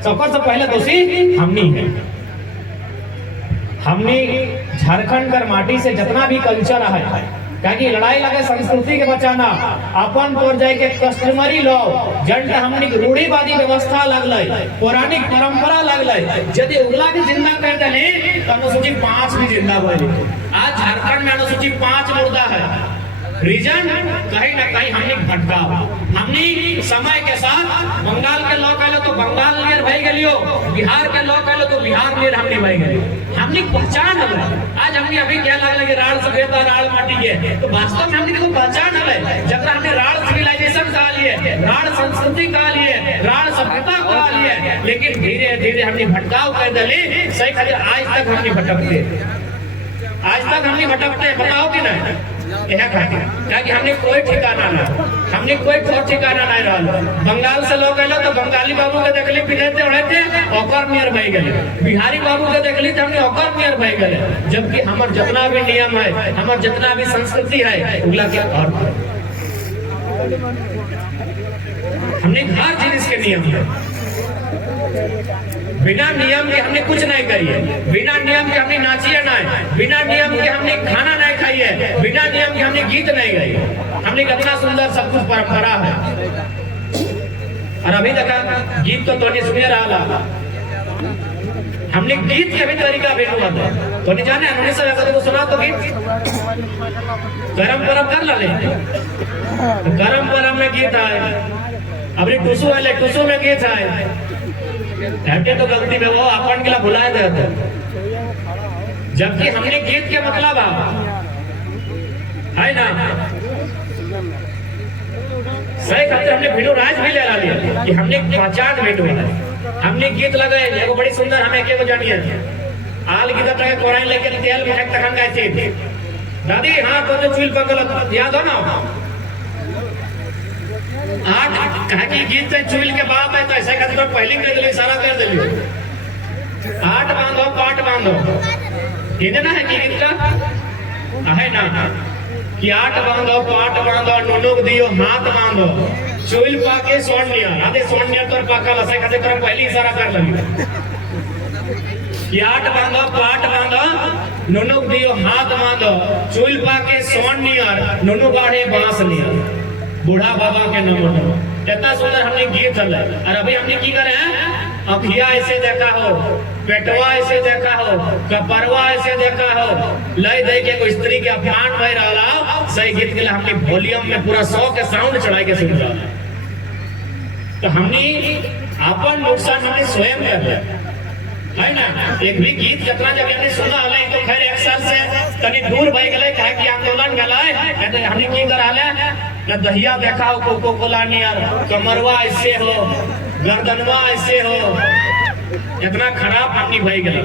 सबसे पहले दोषी हमनी है। हमने झारखंड कर माटी से जितना भी कल्चर है, क्योंकि लड़ाई लगे संस्कृति के बचाना अपन तोड़ जाए के कस्टमरी लॉ जंट हमनी रूढ़िवादी व्यवस्था लगले, पौराणिक परंपरा लगले, यदि उगला के जिंदा कर देले तो अनुसूचित 5 भी जिंदा भइले। आज झारखंड में अनुसूचित 5 मुर्दा है। रीजन कहीं ना कहीं हमने भटकाव, हमने समय के साथ बंगाल के लोग कहलो तो बंगाल नियर भई गेलियो, बिहार के लोग कहलो तो बिहार नियर हमने भई गेलियो। हमने पहचान है, आज हमने अभी क्या लगे राड़ सभ्यता राड़ माटी के, तो वास्तव में हमने तो पहचान है जब हमने राड़ सिविलाइजेशन कहा लिए, राड़ संस्कृति कहा लिए, राड़ सभ्यता कहा लिए, लेकिन धीरे धीरे हमने भटकाव कर दिले। सही खाली आज तक हमने भटकते, आज तक हमने भटकते, बताओ कि नहीं कि हमने कोई ठिकाना ना, हमने कोई ठिकाना नहीं रहा। बंगाल से लोग आए तो बंगाली बाबू के देखली पिनते उड़ते ओकर नियर भई गए, बिहारी बाबू के देखली तो हमने ओकर नियर भई गए। जबकि हमार जितना भी नियम है, हमार जितना भी संस्कृति है उगला के अर्थ है। हमने हर जिनिस के नियम है, बिना नियम के हमने कुछ नहीं करिए, बिना नियम के हमने नाचिए नहीं, बिना नियम के हमने खाना नहीं खाइए, बिना नियम के हमने गीत नहीं गाइए। हमने कितना सुंदर सब कुछ परंपरा है। और अभी देखा गीत तो तोने सुने रहा, हमने गीत के भी तरीका भेटू तो नहीं जाने हमने सब ऐसा तो सुना तो गीत गरम गरम कर ले तो गरम गरम में गीत आए अपनी टुसू वाले टुसू में गीत आए ऐसे तो गलती में वो अपन के लिए भुलाए दे जबकि हमने गीत के मतलब है ना सही खातिर हमने वीडियो राज भी ले लिया कि हमने पहचान वीडियो है हमने गीत लगाए एगो बड़ी सुंदर हमें के जानिए आल गीत तक कोराइन लेके तेल में तक गए थे दादी हां तो चुल पकड़ याद हो ना आज कहा कि गीत से चुल के बाप है तो ऐसे खातिर पहले कर दिली सारा कर दिली आठ बांधो पाट बांधो इन्हें ना है कि गीत का है ना कि आठ बांधो पाट बांधो नोनोक दियो हाथ बांधो चुल पाके सोनिया आधे सोनिया तोर पाकल ऐसे खातिर कर पहले इशारा कर लगी कि आठ बांधो पाट बांधो नोनोक दियो हाथ बांधो चुल पाके सोनिया नोनो बाढ़े बांस निया बूढ़ा बाबा के नमो नमो इतना सुंदर हमने गीत चल और अभी हमने की करे हैं अखिया ऐसे देखा हो पेटवा ऐसे देखा हो कपरवा ऐसे देखा हो लय दे के कोई स्त्री के अपमान भय रहा सही गीत के लिए हमने वॉल्यूम में पूरा 100 के साउंड चढ़ा के सुन रहा तो हमने अपन नुकसान हमने स्वयं कर लिया है ना एक भी गीत कितना जब हमने सुना हले तो खैर एक साल से तनी दूर भय गले काहे कि आंदोलन गलाए तो हमने की करा ले न दहिया देखा हो कोको कोला नियर कमरवा ऐसे हो गर्दनवा ऐसे हो इतना खराब हमनी भय गले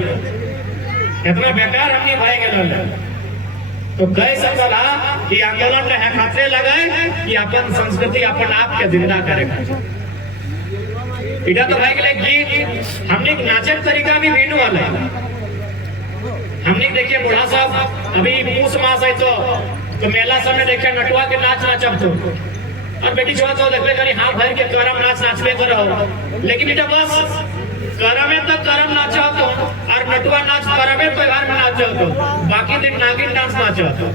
इतना बेकार हमनी भय गले तो कह सकला कि आंदोलन में है खतरे लगाए कि अपन संस्कृति अपन आप के जिंदा करेगा इधर तो भाई के गीत हमने नाचक तरीका भी भिन्न वाला है हमने देखिए बूढ़ा साहब अभी पूस मास है तो मेला सब में देखे नटुआ के नाच नाचब तो और बेटी छोड़ा तो देखबे करी हाथ भर के करम नाच नाचबे करो लेकिन बेटा बस करम में तो करम नाचा तो और नटुआ नाच करमे त्योहार में नाचा तो बाकी दिन नागिन डांस नाचा तो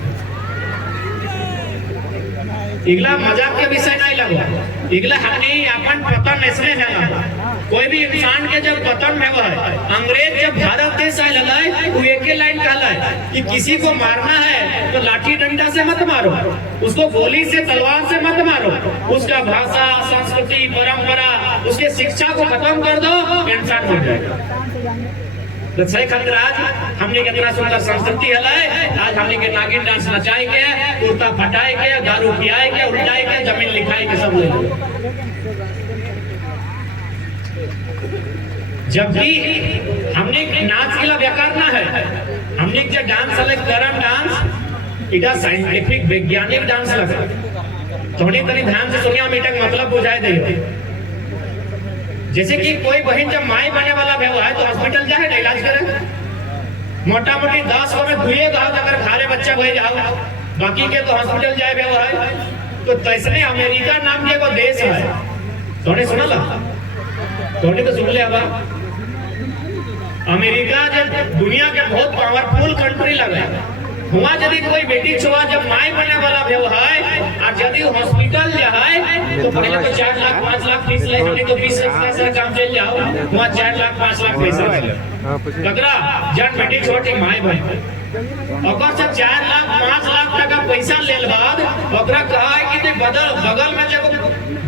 इगला मजाक के विषय नहीं लगो इगला हमने अपन पतन इसलिए है कोई भी इंसान के जब पतन में वो है अंग्रेज जब भारत देश आए लगा वो एक ही लाइन कहला है कि किसी को मारना है तो लाठी डंडा से मत मारो उसको गोली से तलवार से मत मारो उसका भाषा संस्कृति परंपरा उसके शिक्षा को खत्म कर दो इंसान हो जाएगा तो सही खातिर आज हमने कितना सुंदर संस्कृति हलाए आज हमने के नागिन डांस नचाए के कुर्ता फटाए के दारू पियाए के उल्टाए के जमीन लिखाए के सब ले जबकि हमने नाच के लिए बेकार ना है हमने जो डांस अलग करम डांस इटा साइंटिफिक वैज्ञानिक डांस लगा थोड़ी तनी ध्यान से सुनिए हम इटा मतलब बुझाए दे जैसे कि कोई बहन जब माई बने वाला है तो हॉस्पिटल जाए ना इलाज करे मोटा मोटी 10 को में दुए गांव अगर खारे बच्चा भय जाओ बाकी के तो हॉस्पिटल जाए है तो तैसने अमेरिका नाम के एगो देश है तोने सुना ला तोने तो सुन ले अब अमेरिका जब दुनिया के बहुत पावरफुल कंट्री लगा हुआ यदि कोई बेटी छुआ जब माई बने वाला है और यदि हॉस्पिटल जाए तो पहले तो 4 लाख 5 लाख फीस ले हमने तो 20 लाख से काम चल जाओ वहां 4 लाख 5 लाख पैसा कतरा जन बेटी छोटी माई बन अगर से 4 लाख 5 लाख टका पैसा लेल बाद ओकरा कहा है कि बगल में जब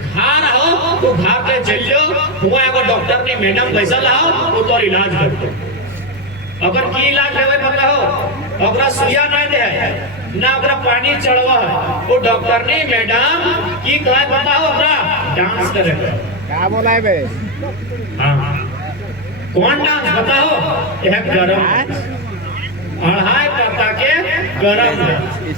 घर हो तो घर पे चल जाओ हुआ एगो डॉक्टर ने मैडम पैसा लाओ वो तो इलाज कर दो अगर की इलाज है बताओ ओकरा सुइया नहीं दे ना ओकरा पानी चढ़वा वो डॉक्टर ने मैडम की कहे बताओ ओकरा डांस करे क्या बोला है बे हां कौन डांस बताओ यह गरम अढ़ाई पत्ता के गरम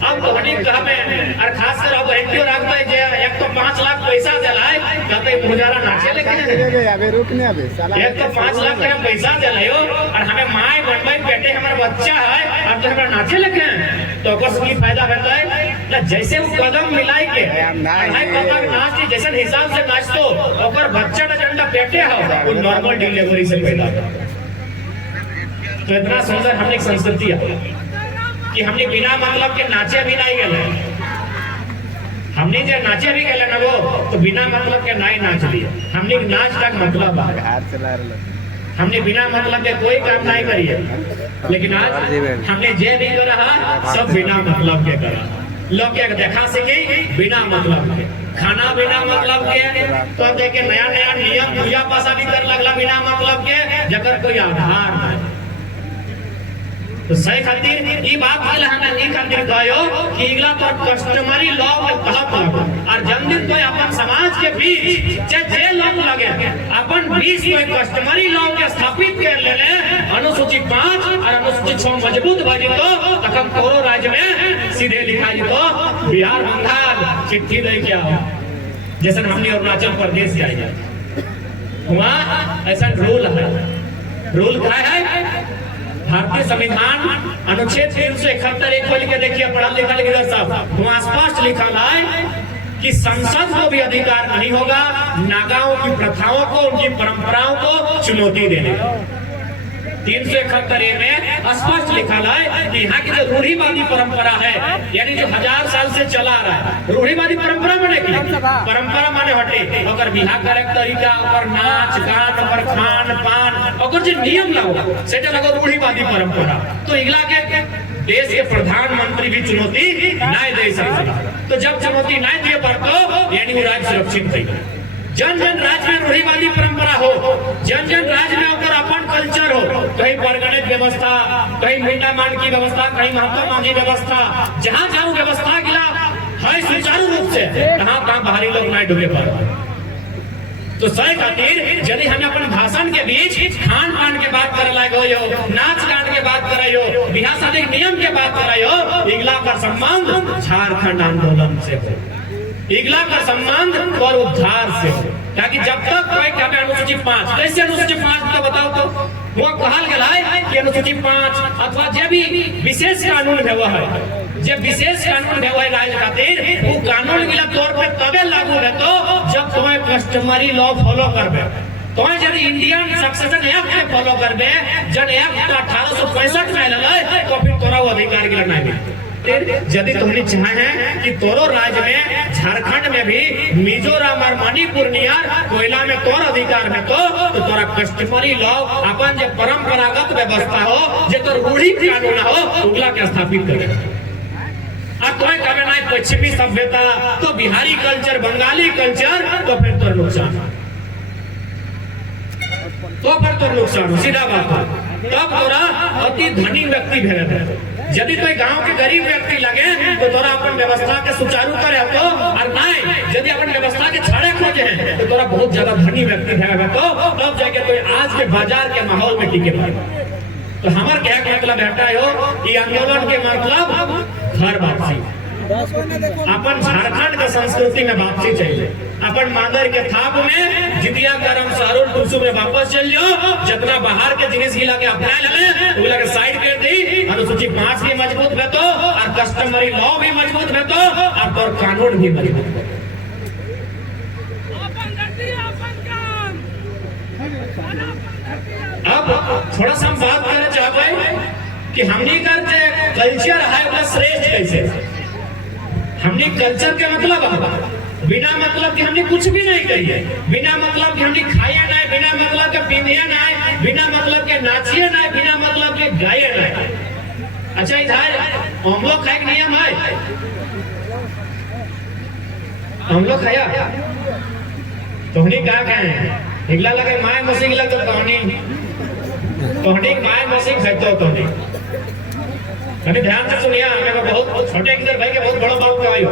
अब तो हनी कहा में और खास कर अब एनजीओ रखता है जे एक तो 5 लाख पैसा दिलाए कहते मुजारा नाचे लेके अबे रुकने अबे साला एक तो 5 लाख का पैसा दिलायो और हमें माय बनवाई बेटे हमारा बच्चा है अब तो हमारा नाचे लेके तो ओकर से फायदा होता है ना जैसे वो कदम मिलाई के अढ़ाई पत्ता के नाच जैसे हिसाब से नाच तो ओकर बच्चा का झंडा पेटे हो वो नॉर्मल डिलीवरी से पैदा तो इतना सुंदर हमने संस्कृति है कि हमने बिना मतलब के नाचे भी नहीं गए हमने जो नाचे भी गए ना वो तो बिना मतलब के नहीं नाच लिए हमने नाच का मतलब हाथ चला रहा हमने बिना मतलब के कोई काम नहीं करिए, लेकिन आज हमने जे नहीं करा सब बिना मतलब के करा। लोग के देखा सके बिना मतलब के, खाना बिना मतलब के, तो देखे नया नया नियम पूजा पासा भी कर लगला बिना मतलब के, जगत कोई आधार नहीं। तो सही खातिर ई बात वाला हमें ई खातिर कहो कि इगला तो कस्टमरी लॉ के तहत लगो, और जन्मदिन तो अपन समाज के बीच जे लोग लगे अपन बीच में कस्टमरी लॉ के स्थापित कर ले अनुसूचित 5 और अनुसूचित 6 मजबूत बनी तो तखन तोरो राज्य में सीधे लिखा तो बिहार बंगाल चिट्ठी दे क्या हो, जैसे हमने अरुणाचल प्रदेश जाए वहाँ ऐसा रूल है। रूल क्या है? भारतीय संविधान अनुच्छेद 371 एक खोल के देखिए, पढ़ा लिखा लिखा साहब, वहाँ स्पष्ट लिखा है कि संसद को भी अधिकार नहीं होगा नागाओं की प्रथाओं को, उनकी परंपराओं को चुनौती देने का। 371 में स्पष्ट लिखा है कि यहाँ की जो रूढ़िवादी परंपरा है, यानी जो 1000 साल से चला रहा है, रूढ़िवादी परंपरा माने की परंपरा माने हटे अगर बिहा करे तरीका, अगर नाच गान, अगर खान पान, अगर जो नियम लागो से लगो रूढ़िवादी परंपरा, तो इगला के देश के प्रधानमंत्री भी चुनौती नहीं दे सकते। तो जब चुनौती नहीं दे पातो यानी वो राज्य सुरक्षित है। जन जन राज्य में रूढ़िवादी परंपरा हो, जन जन राज्य में अगर अपन कल्चर हो, कहीं परगणित व्यवस्था, कहीं मीठा मान की व्यवस्था, कहीं महात्मा गांधी व्यवस्था, जहाँ जहाँ व्यवस्था गिला है सुचारू रूप से, कहाँ बाहरी लोग नहीं डूबे पाए। तो सही खातिर यदि हम अपन भाषण के बीच खान पान के बात करे लगे हो, नाच गान के बात करे हो, बिहार शादी नियम के बात करे हो, इगला का संबंध झारखंड आंदोलन से हो, इगला का संबंध और उद्धार से हो। ताकि जब तक कोई कहे अनुसूचित 5, कैसे अनुसूचित 5 तो बताओ तो वो कहल गया है कि अनुसूचित 5 अथवा जो भी विशेष कानून है वह है, जो विशेष कानून है वह राज्य खातिर वो कानून के तौर पर तबे लागू है तो जब तुम्हें कस्टमरी लॉ फॉलो करबे, तो यदि इंडियन सक्सेशन एक्ट में फॉलो करबे, जन एक्ट 1865 में लगे तो फिर तोरा वो अधिकार के नहीं मिलते। यदि तुमने चाहे कि तोरो राज्य में झारखंड में भी मिजोरम और मणिपुर नियर कोयला में तोर अधिकार में तो तोरा कस्टमरी लॉ अपन जो परंपरागत व्यवस्था हो, जो तो रूढ़ी कानून हो, उगला के स्थापित करे। अब कोई कहे नहीं पश्चिमी सभ्यता तो बिहारी कल्चर, बंगाली कल्चर, तो फिर तो नुकसान, तो फिर तो नुकसान सीधा बात है। तब तोरा अति धनी व्यक्ति भेजे, यदि कोई गांव के गरीब व्यक्ति लगे तो तोरा अपन व्यवस्था के सुचारू करे तो, और नहीं यदि अपन व्यवस्था के छाड़े खोजे हैं तो तोरा बहुत ज्यादा धनी व्यक्ति भेजे तो तब जाके कोई आज के बाजार के माहौल में टिके पाए। तो हमार क्या मतलब हटा हो कि आंदोलन के मतलब घर वापसी, अपन झारखंड का संस्कृति में वापसी चाहिए, अपन मादर के थाप में जितिया करम सारुल टुसु में वापस चल जाओ, जितना बाहर के जिनिस गिला के अपना लगे उगला के साइड कर दी, अनुसूचित 5 भी मजबूत है तो, और कस्टमरी लॉ भी मजबूत है तो, और तोर कानून भी मजबूत है। अब थोड़ा सा हम बात करना चाहते कि हमने का कल्चर है वो श्रेष्ठ कैसे। हमने कल्चर के मतलब बिना मतलब कि हमने कुछ भी नहीं कही है, बिना मतलब कि हमने खाया नहीं, बिना मतलब के पीनिया नहीं, बिना मतलब के नाचिए नहीं, बिना मतलब के गाये नहीं। अच्छा इधर हम लोग खाए नियम है, हम लोग खाया तो हमने क्या कहे निकला लगे माय मसी गिला तो तोहनी माय मसी खाते तो नहीं। ध्यान से सुनिए, मेरे बहुत छोटे किधर भाई के बहुत बड़ा बात कहायो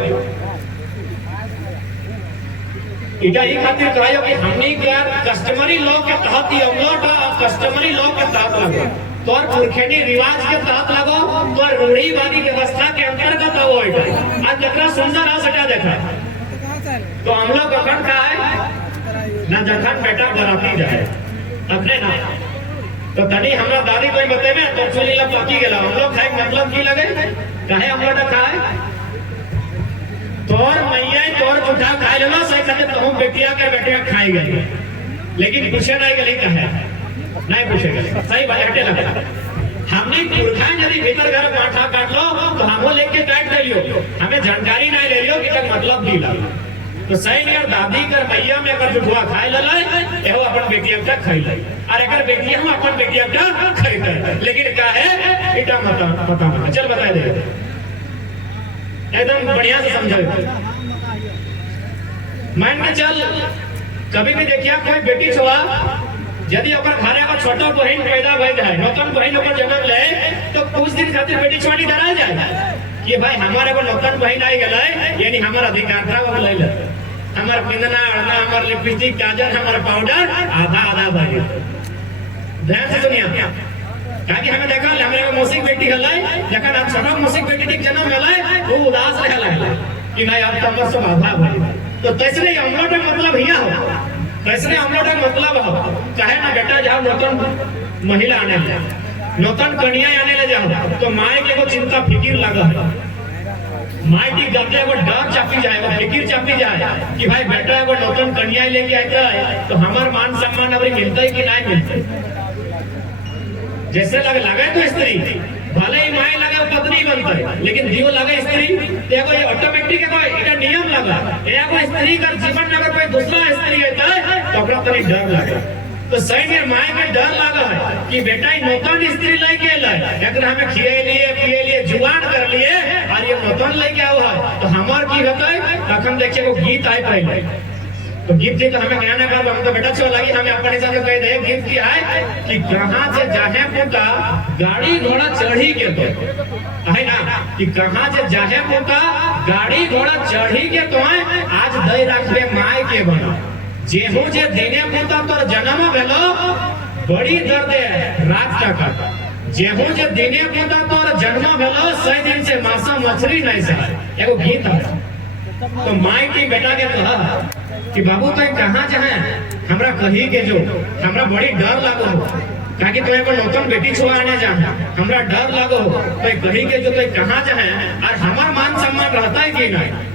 इटा ये खातिर कहायो कि हमने क्या कस्टमरी लॉ के तहत ही अमलोटा कस्टमरी लॉ के तहत लगो, तो और पुरखनी रिवाज के तहत लगो, तो रूढ़िवादी व्यवस्था के अंतर्गत वो इटा आज जकरा सुंदर आ सटा देखा तो हम लोग अखंड का है ना जखन बेटा बराती जाए अपने ना तो तनी हमरा दादी कोई बतेबे तो चुली ला पकी गेला हम लोग खाए मतलब की लगे काहे हम लोग खाए तोर मैया तोर जुठा खाए लेलो सही कहते तो बेटिया के बेटिया खाई गई, लेकिन पूछे नहीं गली कहे नहीं पूछे गली सही बात हटे लगा। हमने पुरखा यदि भीतर घर पाठा काट लो तो हमो लेके काट दे लियो, हमें जानकारी नहीं ले लियो कि तक मतलब की लगा तो सही यार दादी कर मैया में अगर जुठवा खाए लला एहो अपन बेटी का खाई लाई और अगर बेटी हम अपन बेटी का खाई लाई लेकिन क्या है इटा पता चल बता दे एकदम बढ़िया से समझाओ। मान के चल कभी भी देखिए कोई बेटी छुआ यदि ओकर घरे का छोटा बहन पैदा भइल है नौतन बहन ओकर जन्म ले तो कुछ दिन खातिर बेटी छुआनी डरा जाए कि भाई हमारे को नौतन बहन आई गए यानी हमारा अधिकार था वो ले ले हमारा पिंदना अड़ना हमारा लिपस्टिक काजल हमारा पाउडर आधा आधा भाई ध्यान से सुनिए ताकि हमें देखा हमारे को मौसिक बेटी हल जखन हम छोटा मौसिक बेटी के जन्म हल वो उदास रह लगे कि नहीं अब तो हमर सब आधा भाई तो तैसरे हमरो का मतलब हिया हो तैसरे हमरो का मतलब हो चाहे ना बेटा जाओ नौतन महिला आने ले नौतन कन्या आने ले जाओ तो माए के को चिंता फिकिर लगा है माए की गते वो डर चापी जाए वो फिकिर चापी जाए कि भाई बेटा वो नौतन कन्या लेके आता है तो हमार मान सम्मान अभी मिलता है कि नहीं मिलता जैसे लगे तो स्त्री भले ही माए लगे पत्नी बनता है लेकिन दियो लगे स्त्री देखो ये ऑटोमेटिक है कोई नियम लगा या कोई स्त्री का जीवन अगर कोई दूसरा स्त्री आता है तो अपना तरी डर लगे तो सही में माए के डर लगा है कि बेटा नौतन स्त्री लेके लाए अगर हमें खिए लिए पिए लिए जुआन कर लिए और ये नौतन लेके आओ है तो हमार की होता है तखन देखिए वो गीत आए पहले तो गीत जी तो हमें ज्ञान कर हम तो बेटा छो लगी हमें अपने हिसाब से कह दे गीत की है कि कहां से जाहे पोता गाड़ी घोड़ा चढ़ी के तो है ना कि कहां से जाहे पोता गाड़ी घोड़ा चढ़ी के तो आज दई रखबे माय के बना जेहू जे देने पोता तोर जन्म भेलो बड़ी दर्द है रात का जेहू जे देने पोता तोर जन्म भेलो 6 दिन से मांसा मछली नहीं सहे एगो गीत है तो माय की बेटा के कहा कि बाबू तो कहां जाए हमरा कही के जो हमरा बड़ी डर लागो ताकि तो एगो नौतन बेटी छुआ आने जा हमरा डर लागो तो कही के जो तो कहां जाए और हमार मान सम्मान रहता है कि नहीं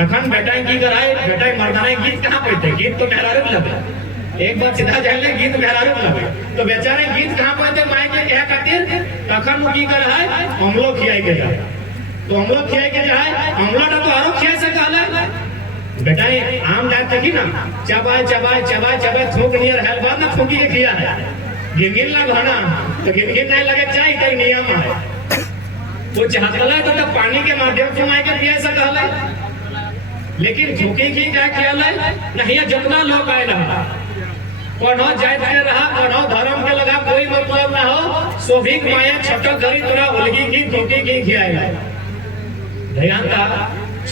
तखन बेटा की कराए बेटा मर्दाना गीत कहां पढ़ते गीत तो मेहरारू लगे एक बार सीधा जाने गीत मेहरारू लगे तो बेचारे गीत कहां पढ़ते माय के कह खातिर तखन की कर है हमलो खियाई के जाए तो हमलो खियाई के जाए हमला तो आरो खिया से कहला बेटा आम जाते की ना चबाए चबाए चबाए चबाए थूक नियर है बाद ना थूकी के खिया है गिनगिन ला भना तो गिनगिन नहीं लगे चाय कई नियम है वो चाहतला तो पानी के माध्यम से माय के पिया से कहला लेकिन झुकी की क्या ख्याल है नहीं जितना लोग आए रहा कोनो जात के रहा कोनो धर्म के लगा कोई मतलब ना हो सोभिक माया छोटा घरी तोरा उलगी की झुकी की खियाएगा ध्यान का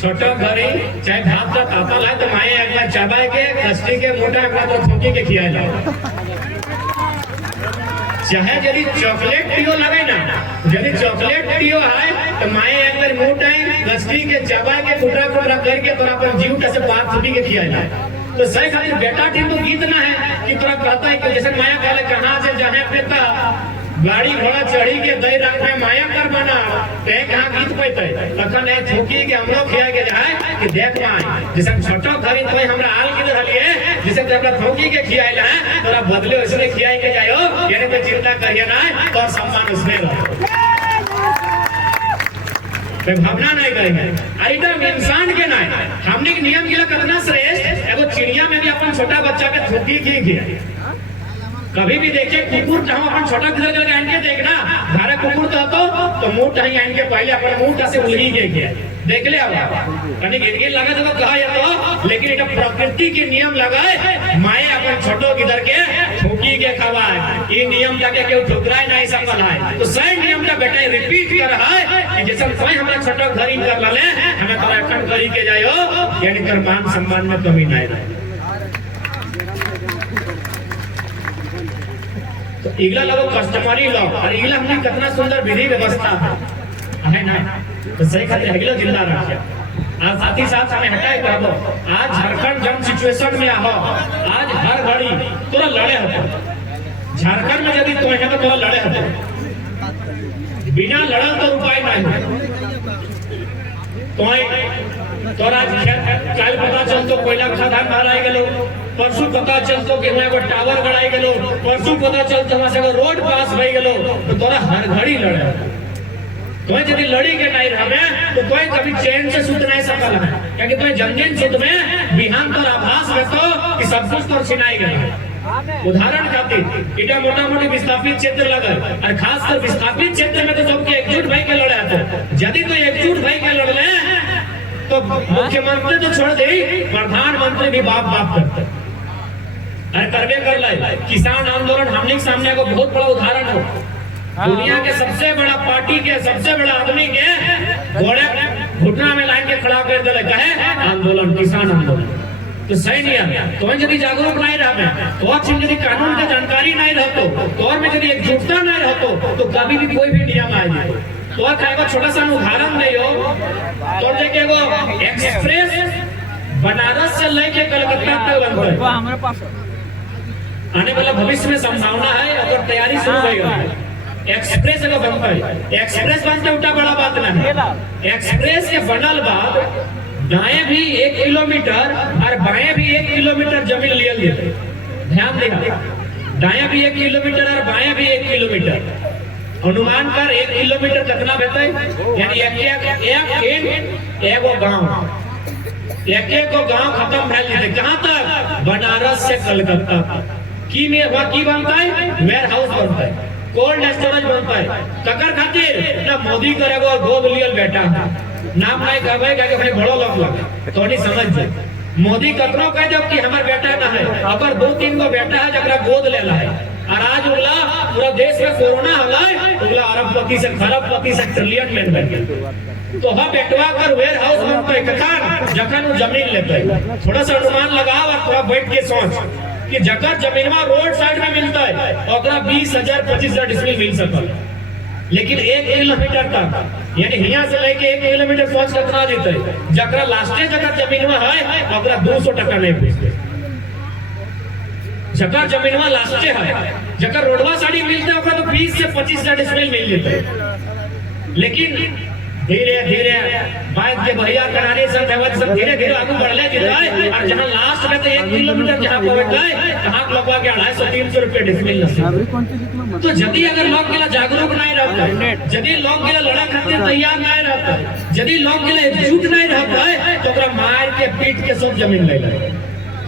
छोटा घरी चाहे भात का ताता लाए तो माया एक बार चबाए के कष्टी के मोटा एक बार तो झुकी के खियाएगा चाहे यदि चॉकलेट पियो लगे ना यदि चॉकलेट पियो है तो माए अंदर मुंह टाइम गस्ती के चबा के टुकड़ा टुकड़ा करके तोरा अपन जीव से बात छुटी के खियाला तो सही खातिर बेटा ठीक तो गीत ना है कि तोरा कहता है कि जैसे माया कहले कहां से जाने पेता गाड़ी घोड़ा चढ़ी के दई रख में माया कर बना ते कहां गीत पैते तखन है छुकी के हमरो खिया के जाए कि देख माए जैसे छोटा घरी तो हमरा आल के रहलिए जैसे हमरा थोकी के खियाइला है तोरा बदले उसने खियाई के जायो यानी तो चिंता करिए ना और सम्मान उसने रहो भावना नहीं करेंगे अरे इंसान के नहीं हमने के नियम के कितना श्रेष्ठ एगो चिड़िया में भी अपन छोटा बच्चा के थोकी की किया कभी भी देखिए कुकुर जहां अपन छोटा घर के आन के देखना घरे कुकुर तो मुंह टाई आन के पहले अपन मुंह से उलगी के किया देख ले अब कनी गिरगिर लगा तो कहा या तो लेकिन এটা प्रकृति के नियम लगाए माए अपन छोटो किधर के ठोकी के खवाए ये नियम जाके केउ ठुकराए नहीं सकल है तो सही नियम का बेटा रिपीट कर रहा है कि जैसे कोई हमरा छोटो घरी कर ले हमें तोरा अखन करी के जायो यानी कर मान सम्मान में कमी नहीं रहे तो इगला लगो कस्टमरी लॉ और इगला हमने कितना सुंदर विधि व्यवस्था है ना तो सही खातिर अगला जिंदा रखे और साथ ही साथ हमें हटाए करबो आज झारखंड जन सिचुएशन में आहो आज हर घड़ी तोरा लड़े होते झारखंड में यदि तो है तो तोरा लड़े होते बिना लड़ल तो उपाय नहीं तोरा कल पता चलतो कोयला खदान माराई गेलो परसों पता चलतो कि एगो टावर गड़ाई गेलो परसों पता चलतो हमरा से रोड पास भई गेलो तो तोरा हर घड़ी लड़े तो यदि लड़ी के नहीं रहे तो कोई कभी चैन से सुत नहीं सकल है, क्योंकि तो जंगीन सुत में बिहान पर आभास रहतो कि सब कुछ तो छिनाई गया। उदाहरण खातिर इटा मोटा मोटी विस्थापित क्षेत्र लगल और खासकर विस्थापित क्षेत्र में तो सबके एकजुट भाई के लड़े आते। यदि तो एकजुट भाई के लड़ले तो मुख्यमंत्री तो छोड़ दे, प्रधानमंत्री भी बाप बाप करते अरे करबे कर ले। किसान आंदोलन हमने के सामने को बहुत बड़ा उदाहरण हो। दुनिया के सबसे बड़ा पार्टी के सबसे बड़ा आदमी के घोड़े घुटना में लाइन के खड़ा कर दिले कहे आंदोलन, किसान आंदोलन। तो सही नहीं है। तो यदि जागरूक नहीं रहे तो और यदि कानून की जानकारी नहीं रहतो तो और में यदि एकजुटता नहीं रहतो तो कभी भी कोई भी नियम आ जाए। तो और छोटा सा उदाहरण दे तो देखे वो एक्सप्रेस बनारस से लेके कलकत्ता तक बनता है। आने वाला भविष्य में संभावना है और तैयारी शुरू हो गई। एक्सप्रेस एगो बनता है, एक्सप्रेस बनते उठा बड़ा बात नहीं है। एक्सप्रेस के बनल बाद दाएं भी 1 किलोमीटर और बाएं भी 1 किलोमीटर जमीन लियल देते। ध्यान देना, दाएं भी 1 किलोमीटर और बाएं भी 1 किलोमीटर। अनुमान कर 1 किलोमीटर कितना बेहतर है, यानी एक गांव खत्म फैल जाते। कहाँ तक? बनारस से कलकत्ता तक। की में वहाँ की बनता है? वेयर हाउस बनता है, कोल्ड स्टोरेज बनता है। ककर खातिर ना मोदी करेगो गोद लियल बेटा नाम नहीं कहबे कि अपने बड़ो लोग लगे तो नहीं समझ जाए। मोदी कतरो कह दो कि हमार बेटा ना है, अगर 2-3 गो बेटा है जरा गोद लेला है। और आज उगला पूरा देश में कोरोना हला उगला अरबपति से खरबपति से ट्रिलियन में बन गया। तो हम बेटवा कर वेयर हाउस बनता है कखान जखन वो जमीन लेते है। थोड़ा सा अनुमान लगाओ और थोड़ा बैठ के सोच कि जगह जमीनवा रोड साइड में मिलता है और 20,000-25,000 डिसमिल मिल सकता। लेकिन 1 किलोमीटर तक यानी यहाँ से लेके 1 किलोमीटर सोच कितना देते है। जकरा लास्टे जगह जमीनवा है और 200 टका नहीं पूछते। जगह जमीनवा लास्टे है, जगह रोडवा साड़ी मिलता है तो 20 से 25,000 डिसमिल मिल जाते है। लेकिन धीरे धीरे बाइक के भैया कराने सब धीरे धीरे आगे बढ़ले जिताए और जहाँ लास्ट में तो 1 किलोमीटर जहाँ पहुंच गए कहाँ लगवा के 250-300 रुपए डिसमिल नसीब। तो यदि अगर लोग के लिए जागरूक नहीं रहता, यदि लोग के लिए लड़ा खातिर तैयार नहीं रहता, यदि लोग के लिए एकजुट नहीं रहता है तो मार के पीट के सब जमीन ले ले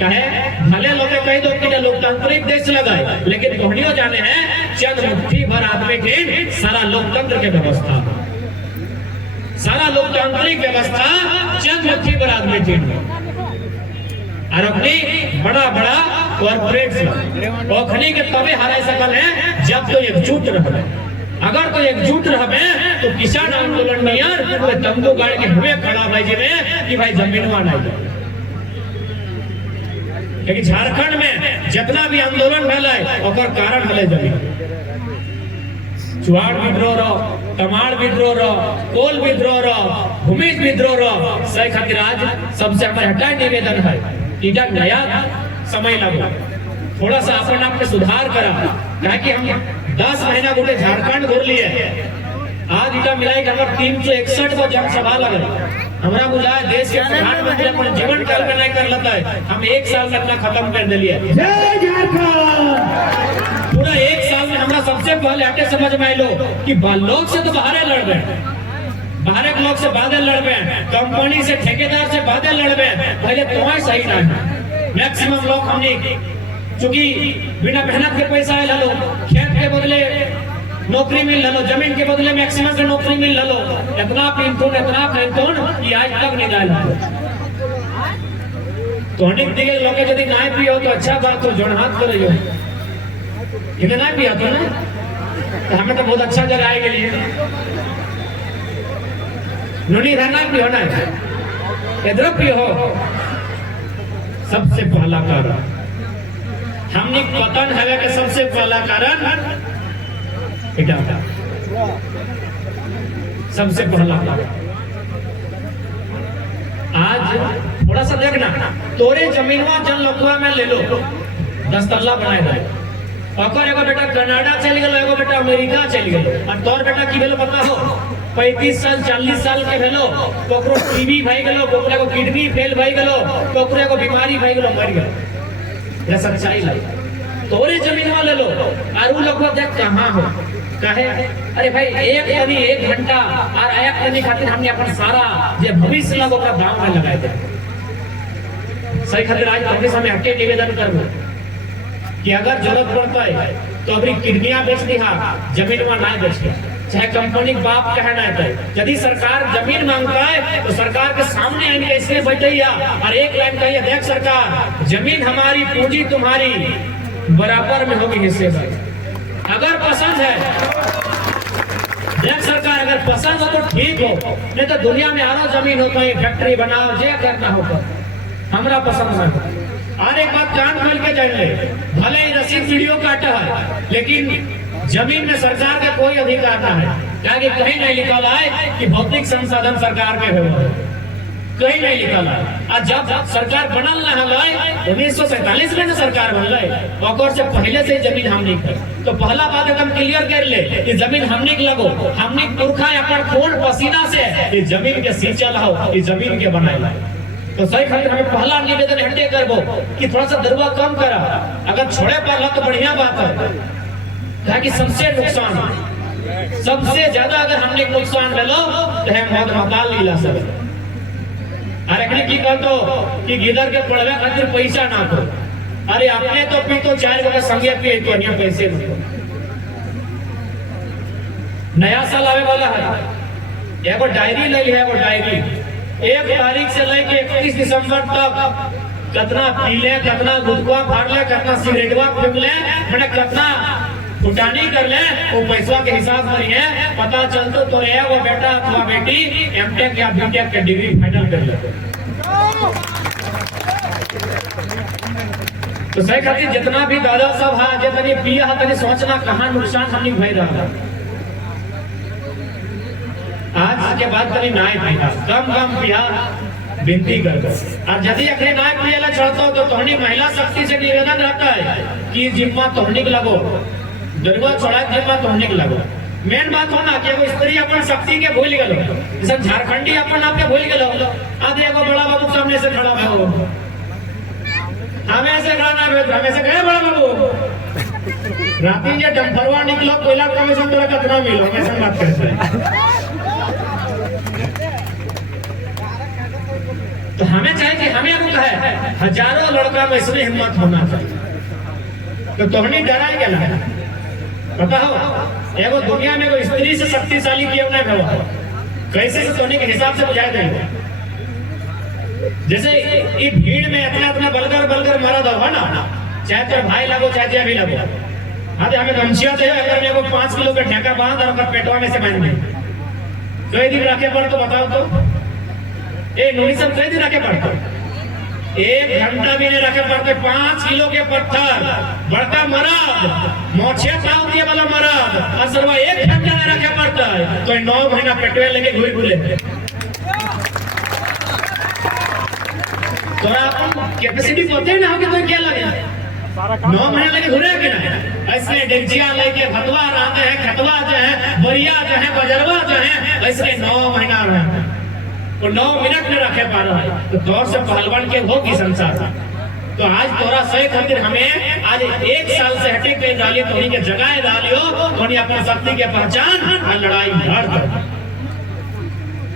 कहे भले लोग कह दो कि लोकतांत्रिक देश लगाए, लेकिन कहनियो जाने हैं चंद मुट्ठी भर आदमी के सारा लोकतंत्र के व्यवस्था, सारा लोकतांत्रिक व्यवस्था चंद मुट्ठी भर आदमी के और अपनी बड़ा बड़ा कॉर्पोरेट ओखनी के तबे हरा सकल है जब तो एकजुट रहे। अगर तो एकजुट रहे तो किसान आंदोलन में यार तंबू गाड़ के हमें खड़ा भाई जी में कि भाई जमीनवा नहीं। लेकिन झारखंड में जितना भी आंदोलन भेल है कारण हले जमीन। चुआड़ विद्रोह रो, तमाड़ विद्रोह रो, कोल विद्रोह रो, भूमिज विद्रोह रो, सही खातिर आज सबसे हमारे हटाए निवेदन है इटा नया समय लगो थोड़ा सा अपन आप में सुधार करा, ताकि हम 10 महीना बोले झारखंड घूर लिए। आज इटा मिलाई कि हमारे 361 को जनसभा लगल। हमारा बुझाया देश के प्रधानमंत्री अपन जीवन काल में नहीं कर लेता है, हम 1 साल में अपना खत्म कर दिलिए। जय झारखंड। पूरा 1 साल में हमारा सबसे पहले हटे समझ में आइलो कि लोग से तो बाहर लड़ रहे, बाहर के लोग से बादल लड़ रहे, कंपनी से ठेकेदार से बादल लड़ रहे। पहले तुम्हारे सही ना है। मैक्सिमम लोग हमने चूंकि बिना मेहनत के पैसा आए लो, खेत के बदले नौकरी मिल लो, जमीन के बदले मैक्सिमम के नौकरी मिल लो, इतना पिंतून इतना खैतून कि आज तक नहीं डाला। तो अनेक दिगे लोग यदि नहीं पियो तो अच्छा बात हो, जोड़ हाथ करो इन्हें नहीं पिया तो ना तो हमें तो बहुत अच्छा जगह आए के लिए नुनी रहना पियो ना इधर पियो। सबसे पहला कारण हमने पतन है के सबसे पहला कारण सबसे पहला आज थोड़ा सा देखना तोरे जमीनवा जन लोकवा में ले लो 10 तल्ला बनाए दे और एगो बेटा कनाडा चल गए, एगो बेटा अमेरिका चल गए और तोर बेटा की भेलो पता हो 35 साल 40 साल के भेलो कोकरो टीबी भाई गेलो, कोकरो को किडनी फेल भाई गेलो, कोकरो को बीमारी भाई गेलो, मर गए। ये सच्चाई है। तोरे जमीनवा ले लो और उ लोग देख कहां हो कहे अरे भाई एक घंटा और एक तनी खातिर हमने अपन सारा जे भविष्य लगो का दाम में लगाए दे सही खातिर आज कांग्रेस हमें हटे निवेदन करबो कि अगर जरूरत पड़ता है तो अभी किडनियां बेच दिहा, जमीन में ना बेच के, चाहे कंपनी बाप कहना है। यदि सरकार जमीन मांगता है तो सरकार के सामने आने कैसे बैठिया और एक लाइन कहिए, देख सरकार जमीन हमारी पूंजी तुम्हारी बराबर में होगी हिस्से में। अगर पसंद है देख सरकार, अगर पसंद हो तो ठीक हो, नहीं तो दुनिया में आरो जमीन होता है, फैक्ट्री बनाओ जे करना होगा, हमरा पसंद है। और एक बात कान खोल के जान ले, भले ही रसीद वीडियो काटा है लेकिन जमीन में सरकार का कोई अधिकार ना है, क्योंकि कहीं नहीं लिखा है कि भौतिक संसाधन सरकार के हो, कहीं नहीं लिखा है। और जब सरकार बनल ना है 1947 में सरकार बनल और से पहले से जमीन हमने कर, तो पहला बात एकदम क्लियर कर ले कि जमीन हमने लगो, हमने पुरखा अपन खून पसीना से जमीन के सींचल हो, जमीन के बनाए। तो सही खातिर हमें पहला निवेदन हटे करबो कि थोड़ा सा दरवा कम करा, अगर छोड़े पर तो बढ़िया बात है, ताकि सबसे नुकसान सबसे ज्यादा अगर हमने नुकसान ले लो तो है मौत मताल लीला सब। अरे अखनी की कर दो कि गिदर के पढ़वे खातिर पैसा ना को, अरे अपने तो पी तो 4 गो संगे पी तो अन्य पैसे न। नया साल आवे वाला है, एगो डायरी ले लिया, एगो डायरी 1 तारीख से लेके 31 दिसंबर तक कितना पीले, कितना गुटखा फाड़ ले, कितना सिगरेटवा फूक ले, मैंने कितना फुटानी कर ले, वो पैसा के हिसाब पर है पता चलता तो रे वो बेटा अथवा बेटी एमटेक या बीटेक के डिग्री फाइनल कर ले। तो सही खातिर जितना भी दादा सब है जितनी पिया है तनी सोचना कहाँ नुकसान हमनी भई रहा है। आज के बाद तनी नाय पिया, कम पिया विनती कर। और यदि अखरे नाय पिया चढ़ता हो तो तोहनी महिला शक्ति से निवेदन रहता है कि जिम्मा तोहनी के लगो, दरवा छोड़ा जिम्मा तोहनी के लगो। मेन बात हो ना कि एगो स्त्री अपन शक्ति के भूल गलो, जैसे झारखंडी अपन आप के भूल गलो। आधे एगो बड़ा बाबू सामने से खड़ा हो, हमें से खड़ा ना भेज, हमें से कहे बड़ा बाबू राती जे डंफरवा निकलो कोयला कमीशन तोरा कितना मिलो, हमें से बात करते। तो हमें चाहिए कि हमें अब कहे हजारों लड़का में इसमें हिम्मत होना चाहिए। तो तोहनी डराए गेला पता हो, एगो दुनिया में कोई स्त्री से शक्तिशाली क्यों नहीं हुआ, कैसे से तोहनी के हिसाब से बुझाए देंगे। जैसे ये भीड़ में इतना बलगर मरद होगा ना, चाहे तेरे भाई लगो चाहे जे भी लगो, हाँ हमें गमछिया दे अगर मेरे को 5 किलो का ढेका बांध और पेटवा में से बांध दे, कई दिन रखे पड़ तो बताओ तो नूनी सब कई दिन रखे पड़ते, 1 घंटा भी नहीं रखे पड़ते। 5 किलो के पत्थर बड़का मरद मोछे ताव दिए वाला मरद और सरवा 1 घंटा नहीं रखे पड़ता है, तो 9 महीना पेटवे लेके घुले तो अपन कैपेसिटी पता ही ना हो कि तो क्या लगे 9 महीने लगे घुरे कि ना। ऐसे डेंचिया लेके भतवा रहते हैं, खतवा जो है, बरिया जो है, बजरवा जो है, ऐसे 9 महीना रहे तो 9 मिनट में रखे पा रहा है, तो दौर से पहलवान के होगी संसार। तो आज तोरा सही खातिर हमें आज 1 साल से हटे के डाली तो के जगह डालियो, तो अपनी शक्ति के पहचान और लड़ाई लड़ दो।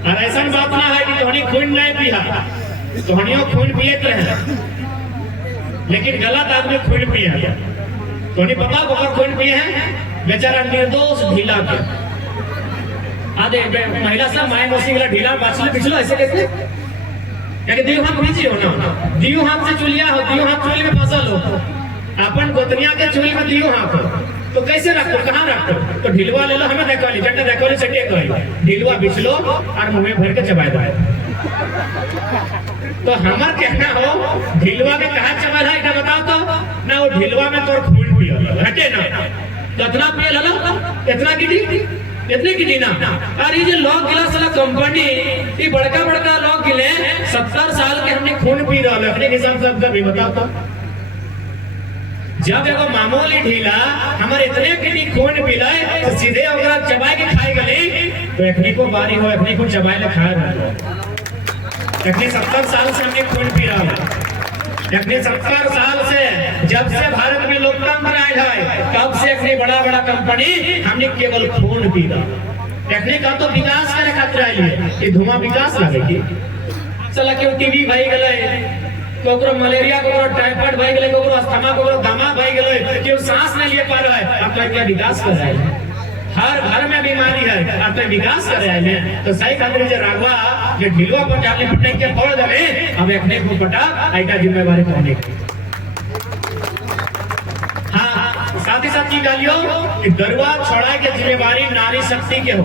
और ऐसा बात ना है कि तोहनी खून नहीं पिया, तोहनियों खून पिए रहे लेकिन गलत आदमी खून पिया। तोहनी पता ओकर खून पिए है बेचारा निर्दोष ढीला के, आधे महिला सब माय मौसी वाला ढीला बाछले पिछलो ऐसे कैसे, क्योंकि दियो हाथ पीछे हो ना, दियो हाथ से चुलिया हो, दियो हाथ चुली में फसल हो, अपन गोतनिया के चुली में दियो हाथ हो, तो कैसे रखो, कहाँ रखो। तो ढिलवा ले लो, हमें देखो जट्टे देखो चटिया कही ढिलवा बिछलो और मुंह में भर के चबाए दो। तो हमार कहना हो ढिलवा के कहा चबा है इतना बताओ तो ना, वो ढिलवा में तोर खून पियो हटे ना, कितना पिए लला, कितना गिटी इतने की ना। और ये जो लॉक गिलास वाला कंपनी, ये बड़का लॉक गिले 70 साल के हमने खून पी रहा है अपने हिसाब से, आपका भी बताओ तो। जब एगो मामूली ढीला हमारे इतने की खून पी लाए तो सीधे अगर चबाई के खाए गले तो एखनी को बारी हो, एखनी को चबाई ले खाए रहा, 70 साल से हमने खून पी रहा है। अपने 70 साल से जब से भारत में लोकतंत्र आया है तब से अपनी बड़ा बड़ा कंपनी हमने केवल खून पी रहा अपने का तो विकास करे खातिर आई है ये धुआं विकास लगेगी चला क्यों टीबी भाई गले कोकरो मलेरिया कोकरो टाइफाइड भाई गले कोकरो अस्थमा कोकरो दमा भाई गले क्यों सांस नहीं ले पा रहा है अपना क्या विकास कर रहा है हर घर में बीमारी है अपने विकास कर रहे हैं तो सही खातिर जो राघवा जो ढिलवा पर जाने पटने के फोड़ दे हमें अपने को पटा ऐसा जिम्मेवारी करने की हाँ साथ ही साथ की गालियों कि दरवा छोड़ा के जिम्मेवारी नारी शक्ति के हो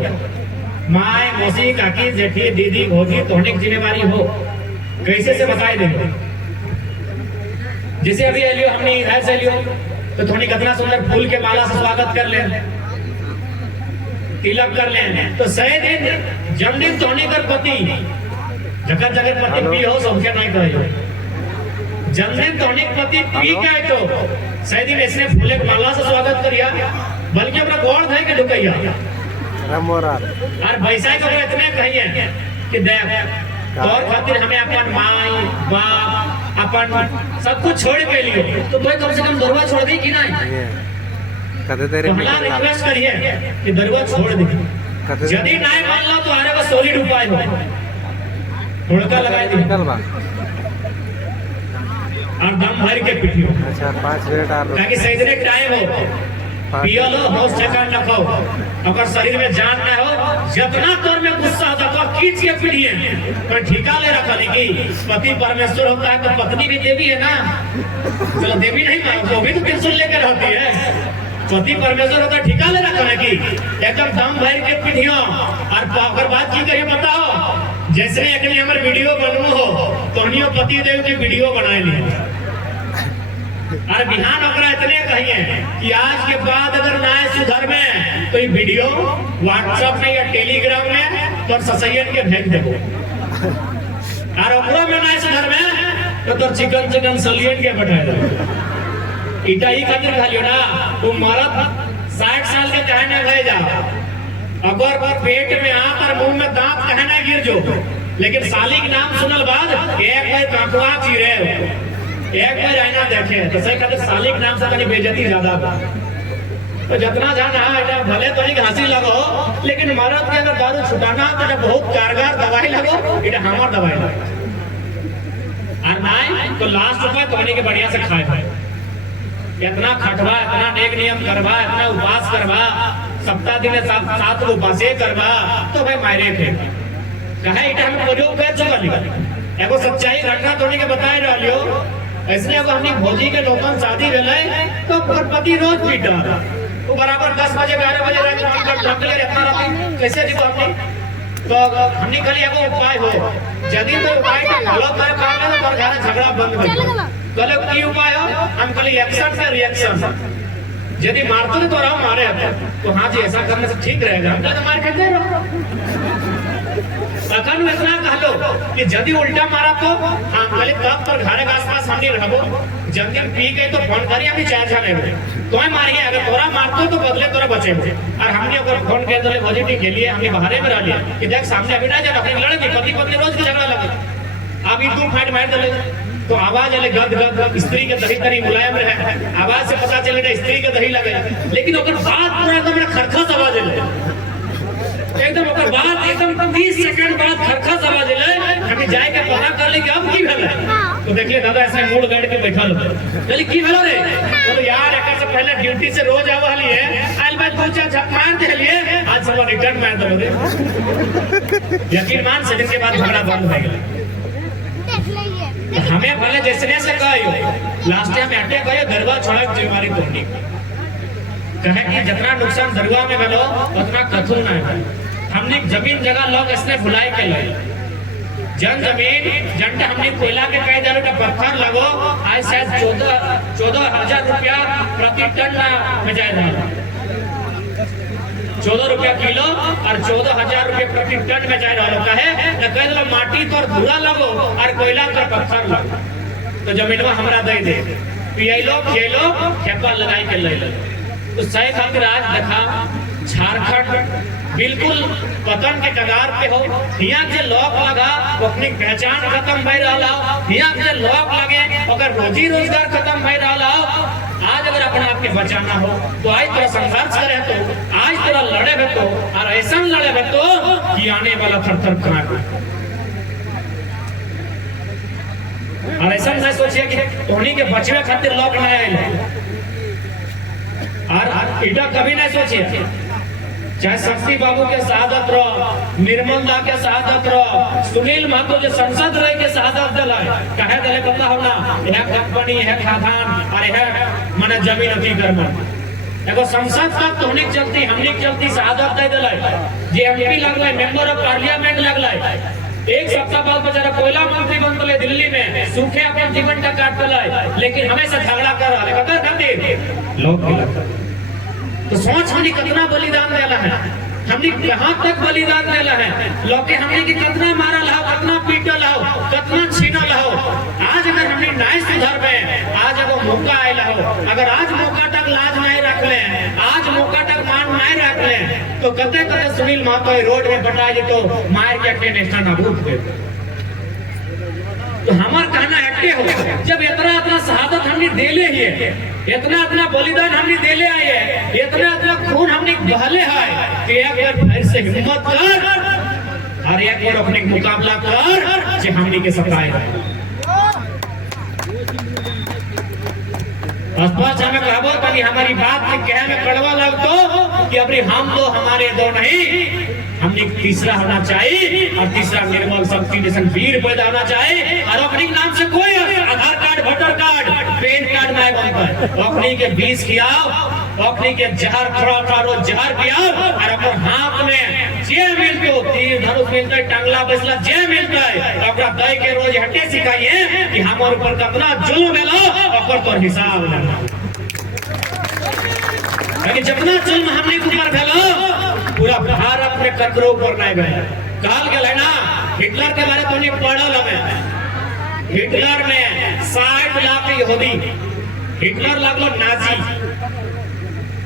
माए मौसी काकी जेठी दीदी भौजी तोड़ने की जिम्मेवारी हो कैसे से बताए देंगे जैसे अभी एलियो हमने ऐसे लियो तो थोड़ी कितना सुंदर फूल के माला से स्वागत कर ले तिलक कर ले तो सही दिन जन्मदिन तोड़ने कर पति जगत जगत पति पी हो सबके नहीं कहे जन्मदिन तोड़ने पति पी के तो सही दिन इसने फूले के माला से स्वागत करिया बल्कि अपना गौर थे के ढुकैया और वैसा को इतने कहिए कि देख और खातिर हमें अपन माई बाप अपन सब कुछ छोड़ के लिए तो कोई कम से कम दरवा छोड़ दी कि नहीं तो हमारा रिक्वेस्ट करिए कि दरवा छोड़ दी यदि नहीं मान लो तो आरे बस सॉलिड उपाय हो हुड़का लगाए दी और दम भर के पिटियो अच्छा 5 मिनट और ताकि सही दिन टाइम हो पियो लो होश ठिकान न खाओ अगर शरीर में जान ना हो जितना तौर में गुस्सा होता तो खींच के पीटिए पर ठिका ले रखा नहीं कि पति परमेश्वर होता है तो पत्नी भी देवी है ना चलो देवी नहीं मानो वो भी तो त्रिशूल लेकर होती है पति परमेश्वर होता ठिका ले रखा नहीं कि एकदम दम भर के पीटियो और अगर बात की करिए बताओ जैसे एक हमारे वीडियो बनू हो तो हनियो पति देव की वीडियो बनाए लिए और बिहान ओकरा इतने कहिए कि आज के बाद अगर ना सुधर में तो ये वीडियो व्हाट्सएप में या टेलीग्राम में तो ससैयन के भेज देबो और ओकरा में ना सुधर में तो तोर चिकन सलियन के बैठा दे इटा ही खातिर खालियो ना तू मरद 60 साल के चाहे ना रह जा अगर पेट में आंत और मुंह में दांत कहे ना गिर जो लेकिन साली के नाम सुनल बाद एक बार कांटवा चीरे एक बार आईना देखे तो सही कहते साली के नाम से कहीं बेइज्जती ज्यादा तो जितना जाना है भले तो नहीं हंसी लगो लेकिन मर्द के अगर दारू छुटाना तो बहुत कारगर दवाई लगो इटा हमार दवाई लगो और नहीं तो लास्ट उपाय तो के बढ़िया से खाए इतना खटवा इतना नेक नियम करवा इतना उपवास करवा सप्ताह दिन सात उपासे करवा तो भाई मायरे थे कहे इटा हम प्रयोग कर चुका लिखा एगो सच्चाई घटना तोड़ी के बताए रहियो इसलिए अब हमने भौजी के नौतन शादी भेले तो पति रोज पीटा वो बराबर 10 बजे 11 बजे रात में कर ढकले रहता रहती कैसे जीतो हमने तो हमने कल एगो उपाय हो यदि तो उपाय का गलत कर काम है तो घर झगड़ा बंद कर गलत की उपाय हो हम कल एक्शन से रिएक्शन यदि मारते तो रहो मारे तो हाँ जी ऐसा करने से ठीक रहेगा हम तो मार करते रहो अखन इतना कहलो कि यदि उल्टा मारा तो हाँ कल तब पर घर के आसपास हमने रहबो जल्दी पी गए तो फोन करिए हम 4 जने हो तो मारिए अगर तोरा मारतो तो बदले तोरा बचे और हमने अगर फोन कर दले पॉजिटिव के लिए हमने बाहर में रह लिया कि देख सामने अभी ना जा अपने लड़े पति पत्नी रोज के झगड़ा लगे अब ई दो फाइट मार दले तो आवाज आले गद गद स्त्री के दही तरी मुलायम रहे आवाज से पता चले स्त्री के दही लगे लेकिन ओकर बात पूरा एकदम खरखस आवाज आले एकदम ओकर बाद एकदम 20 सेकंड बाद खरखस आवाज आले हमें जाए के पता कर ले कि अब की भेल तो देखिए दादा ऐसे मूड गाड़ के बैठल बोले की भेलो रे तो यार एकर से पहले ड्यूटी से रोज आवली है आइल बात दो चार झप मार दे लिए आज सब रिटर्न मार दो रे यकीन मान से के बाद झगड़ा बंद हो गया हमें भले जैसे से कहियो लास्ट टाइम अटैक कहियो दरबार छोड़ा बीमारी तोड़नी कहे कि जितना नुकसान दरगाह में भेलो उतना कथुर ना है हमने जमीन जगह लोग इसने भुलाई के लिए जन जमीन जंटे हमने कोयला के कई दारू का पत्थर लगो आज शायद 14,000 रुपया प्रति टन में जाए रहा 14 रुपया किलो और 14,000 रुपया प्रति टन में जाए रहा कहे न कह दो माटी तो धुरा लगो और कोयला तो पत्थर लगो तो जमीनवा हमरा दे दे पियलो खेलो खेपा लगाई के ले लो तो सही खातिर आज देखा झारखंड बिल्कुल पतन के कगार पे हो। यहाँ के लोग लगा अपनी पहचान खत्म भई रहा हो, यहाँ के लोग लगे अगर रोजी रोजगार खत्म भई रहा हो। आज अगर अपने आप के बचाना हो तो आज थोड़ा संघर्ष करे तो आज थोड़ा लड़े बे तो और ऐसा लड़े बे तो कि आने वाला थर थर कांपे। और ऐसा नहीं सोचिए कि उन्हीं के बचवे खातिर लोग न आए और इटा कभी नहीं सोचिए। चाहे शक्ति बाबू के शहादत रहो, निर्मल दा के शहादत रहो, सुनील महतो जो संसद रहे के शहादत दिलाए कहे दिले पता हो ना, यह कंपनी है खादान और यह माने जमीन अतिक्रमण एगो संसद तक तो हमनी चलती शहादत दे दिलाए। जे एमपी लगले, मेंबर ऑफ पार्लियामेंट लगले, एक सप्ताह बाद बेचारा कोयला मंत्री बन गए दिल्ली में, सूखे अपन जीवन का काट दिलाए, लेकिन हमेशा झगड़ा कर रहा है कतर खातिर लोग। तो सोच हमने कितना बलिदान देला है, हमने कहां तक बलिदान देला है। लोग हमने की कितना मारा लाओ, कितना पीटा लाओ, कितना छीना लाओ। आज अगर हमने नहीं सुधर में, आज अगर मौका आयला हो, अगर आज मौका तक लाज नहीं रख ले, आज मौका तक मान नहीं रख ले, तो कते कते सुनील महतो रोड में बटा जे तो मार के के नेशनल नाबूद दे। तो हमार कहना हटके हो, जब इतना शहादत हमने देले ही है, इतना बलिदान हमने देले आए है, इतना खून हमने बहले है कि एक बार फिर से हिम्मत कर और एक बार अपने मुकाबला कर जे हमने के सताए। स्पष्ट हमें कहबो तभी हमारी बात के कहे में कड़वा लगतो कि अभी हम दो हमारे दो नहीं, हमने तीसरा होना चाहिए और तीसरा निर्मल शक्ति जैसन वीर पैदा होना चाहिए। और अपने नाम से कोई Aadhaar card, voter card, PAN card नहीं बनता। अपनी के बीस खियाओ, अपनी के जहर खड़ो जहर पियाओ और अपन हाथ में जे मिलते हो, तीर धनुष मिलता है, टांगला बसला जे मिलता है, अपना दई के रोज हटे सिखाइए कि हमारे ऊपर कितना जुल्म मिलो और तो हिसाब लेना। लेकिन जितना जुल्म हमने ऊपर भेलो पूरा भारत में ककरो ऊपर नहीं गया। काल के ना हिटलर के बारे तो नहीं पढ़ल हमें। हिटलर में 60 लाख यहूदी, हिटलर लगलो नाजी,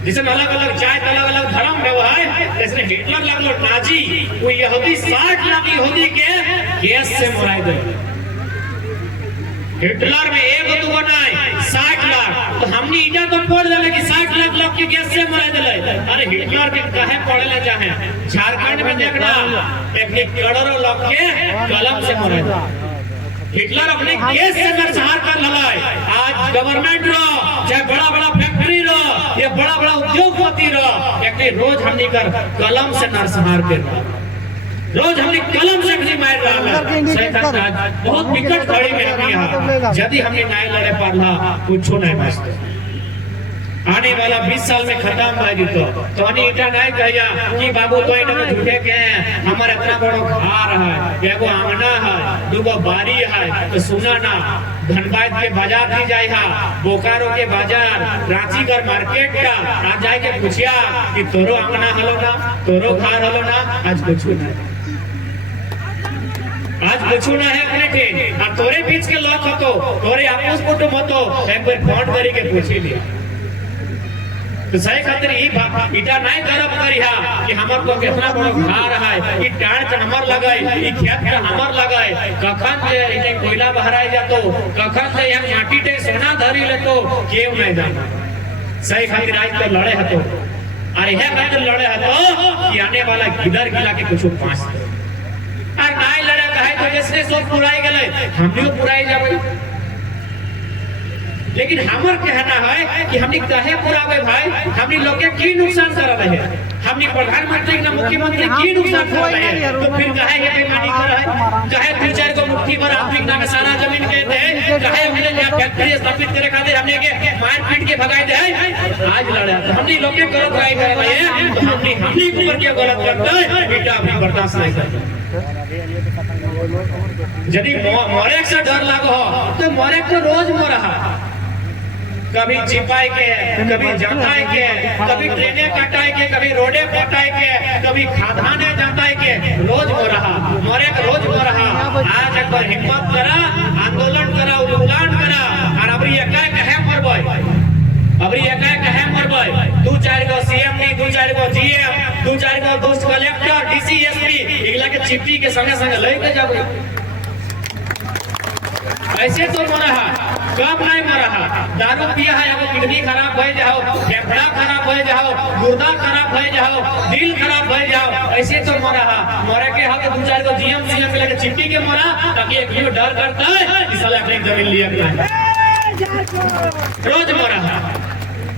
जिसमें अलग अलग जात, अलग अलग धर्म व्यवहार, जैसे हिटलर लगलो नाजी, वो यहूदी 60 लाख यहूदी के गैस से मराई दे। हिटलर में एक दो नहीं 60 लाख, तो हमने इजा तो पढ़ दिले कि 60 लाख लोग के गैस से मरा दिले। अरे हिटलर के कहे पढ़े ले चाहे झारखंड में देखना एक करोड़ों लोग के कलम से मरा दिले। हिटलर अपने गैस से नरसंहार कर ललाय। आज गवर्नमेंट रो चाहे बड़ा फैक्ट्री रो या बड़ा उद्योगपति रो, एक रोज हमने कर कलम से नरसंहार कर रहा, रोज हमने कलम से भी मार रहा है। बहुत विकट घड़ी में हमने यहाँ यदि हमने न्याय लड़े पाला कुछ नहीं बचते। आने वाला 20 साल में खत्म हो तो हनी इटा नहीं कहिया कि बाबू तो इटा में झूठे के हैं, हमारे इतना बड़ो घर है, एगो आंगना है, दूगो बारी है, तो सुना ना धनबाद के बाजार की जाए हा, बोकारो के बाजार, रांची का मार्केट का आज जाए के पूछिया कि तोरो आंगना हलो ना, तोरो घर हलो ना, आज कुछ नहीं, आज कुछ ना है अपने थे। और तोरे बीच के लोग हो, तोरे आपस कुटुंब हो, एक बार फोन करी के पूछी लिया। तो सही खातिर ई इटा नहीं गरब करिया कि हमर को कितना बड़ा घर है, ई टाड़ के हमर लगाई, ई खेत के हमर लगाई, कखन जे इने कोयला बहराई जातो, कखन जे हम माटी ते सोना धरी लेतो, केव नहीं जाना। सही खातिर आज तो लड़े हतो, अरे है खातिर लड़े हतो कि आने वाला गिदर गिला के कुछ पास और नहीं लड़े कहे तो जिसने सब पुराई गले हमने पुराई जावे। लेकिन हमर कहना है कि हमने कहे पुरावे भाई, हमने लोग के की नुकसान कर रहे हैं, हमने प्रधानमंत्री ना मुख्यमंत्री की नुकसान कर रहे हैं, तो फिर कहे ये बेईमानी कर रहे हैं, कहे फिर चार को मुट्ठी भर आदमी नाम सारा जमीन के दे, कहे हमने यहाँ फैक्ट्री स्थापित करे खातिर हमने के मार पीट के भगाई दे। आज लड़े तो हमने लोग के गलत राय कर रहे हैं, तो हमने ऊपर के गलत करते हैं, बेटा अपनी बर्दाश्त नहीं करते। यदि मरे से डर लागो तो मरे तो रोज मरा, कभी चिपाई के, कभी जताई के, कभी ट्रेने कटाई के, कभी रोडे फटाई के, कभी खादाने जताई के, रोज हो रहा मरे रोज हो रहा। आज एक बार हिम्मत करा, आंदोलन करा, उलूलान करा और अबरी एकाएक है मरबई, अबरी एकाएक है मरबई। 2-4 गो सीएम नहीं दो चार गो जीएम, दो चार गो दोस्त कलेक्टर, डीसी, एसपी इगला के चिट्ठी के संगे संगे लेके जाबे। ऐसे तो मरा है, कब नहीं मरा है, दारू पिया है, अब किडनी खराब हो जाओ, फेफड़ा खराब हो जाओ, गुर्दा खराब हो जाओ, दिल खराब हो जाओ, ऐसे तो मरा है। मरे के हाथ दो चार को जीएम सीएम के चिट्ठी के मरा, ताकि एक भी डर करता है कि साला अपनी जमीन लिया गया। रोज मरा है,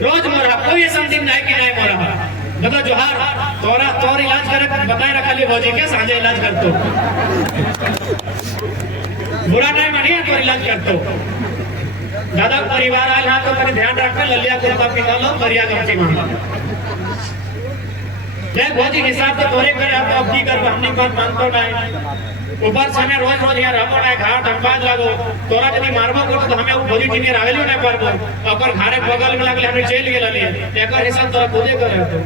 रोज मरा, कोई ऐसा दिन नहीं कि नहीं मरा है। बता जोहार तोरा तोर इलाज करे बताए रखा ले भौजी के साझे इलाज कर तो बुरा नहीं मानिए तो इलाज कर दो। दादा परिवार आए यहाँ तो मेरे ध्यान रखना, ललिया कुर्ता पिला लो, करिया गमछी मान लो। बहुत ही हिसाब से तोरे करे आप अब की कर हमनी बात मानतो नहीं। ऊपर से हमें रोज रोज यहाँ रहबो नहीं, घाट धमकाज लगो, तोरा यदि मारबो को तो हमें भौजी टीम में आवेलो नहीं पारबो, ओकर घरे बगल में लगले हमें जेल गेल लिए। एकर हिसाब तोरा खुदे करे तो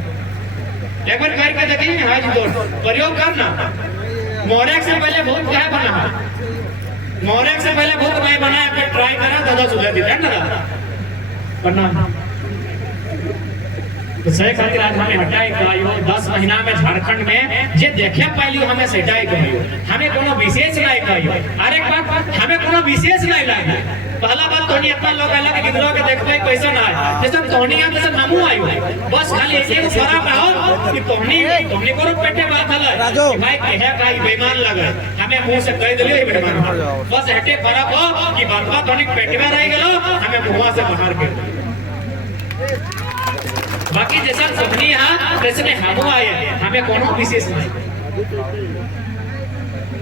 एक बार कर के देखी हां जी दोस्त प्रयोग करना। मोरेक से पहले बहुत क्या बना, मोरेक से पहले बहुत नहीं बनाया, फिर ट्राई करा दादा सुधर दी है ना करना। तो सही खातिर आज हमें हटाई कहियो 10 महीना में झारखंड में जे देखे पाइलियो हमें सेटाई कहियो, हमें कोनो विशेष नहीं कहियो। अरे बात हमें कोनो विशेष नहीं लागे। पहला बात तोनी इतना लोग आला कि गिदरो के देखबै कैसा ना है, जैसे तोनी हम जैसे हमू आयो, बस खाली ऐसे को फर्क हो कि तोनी को पेटे बात हला कि भाई कहे भाई बेईमान लगे, हमें मुंह से कह दिलियो बेईमान, बस हटे फर्क हो कि बारबा तोनी पेट में रह गेलो, हमें मुंह से बाहर कर। बाकी जैसा सबनी यहाँ वैसे हमू आए, हमें कोनो विशेष नहीं।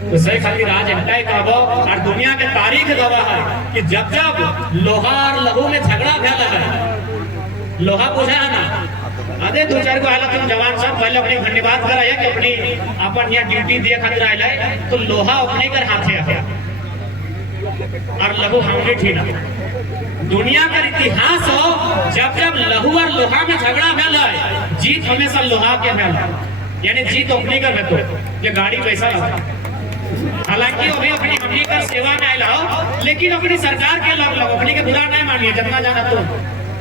तो सही खातिर आज हटाई कहबो और दुनिया के तारीख गवाह है कि जब जब लोहा और लहू में झगड़ा भेल है, लोहा बुझा है ना, अरे दो चार को आला तुम जवान सब पहले अपनी धन्यवाद कराया कि अपनी अपन यहाँ ड्यूटी दिए खातिर आइला है, तो लोहा अपने कर हाथे है और लहू हमने ठीना। दुनिया का इतिहास हो जब जब लहू और लोहा में झगड़ा भेल है, जीत हमेशा लोहा के भेल है, यानी जीत अपनी कर भेतो ये गाड़ी पैसा लगा। हालांकि अभी अपनी हमनी का सेवा में आयल हो, लेकिन अपनी सरकार के लोग अपनी के बुरा नहीं मानिए, जितना जाना तो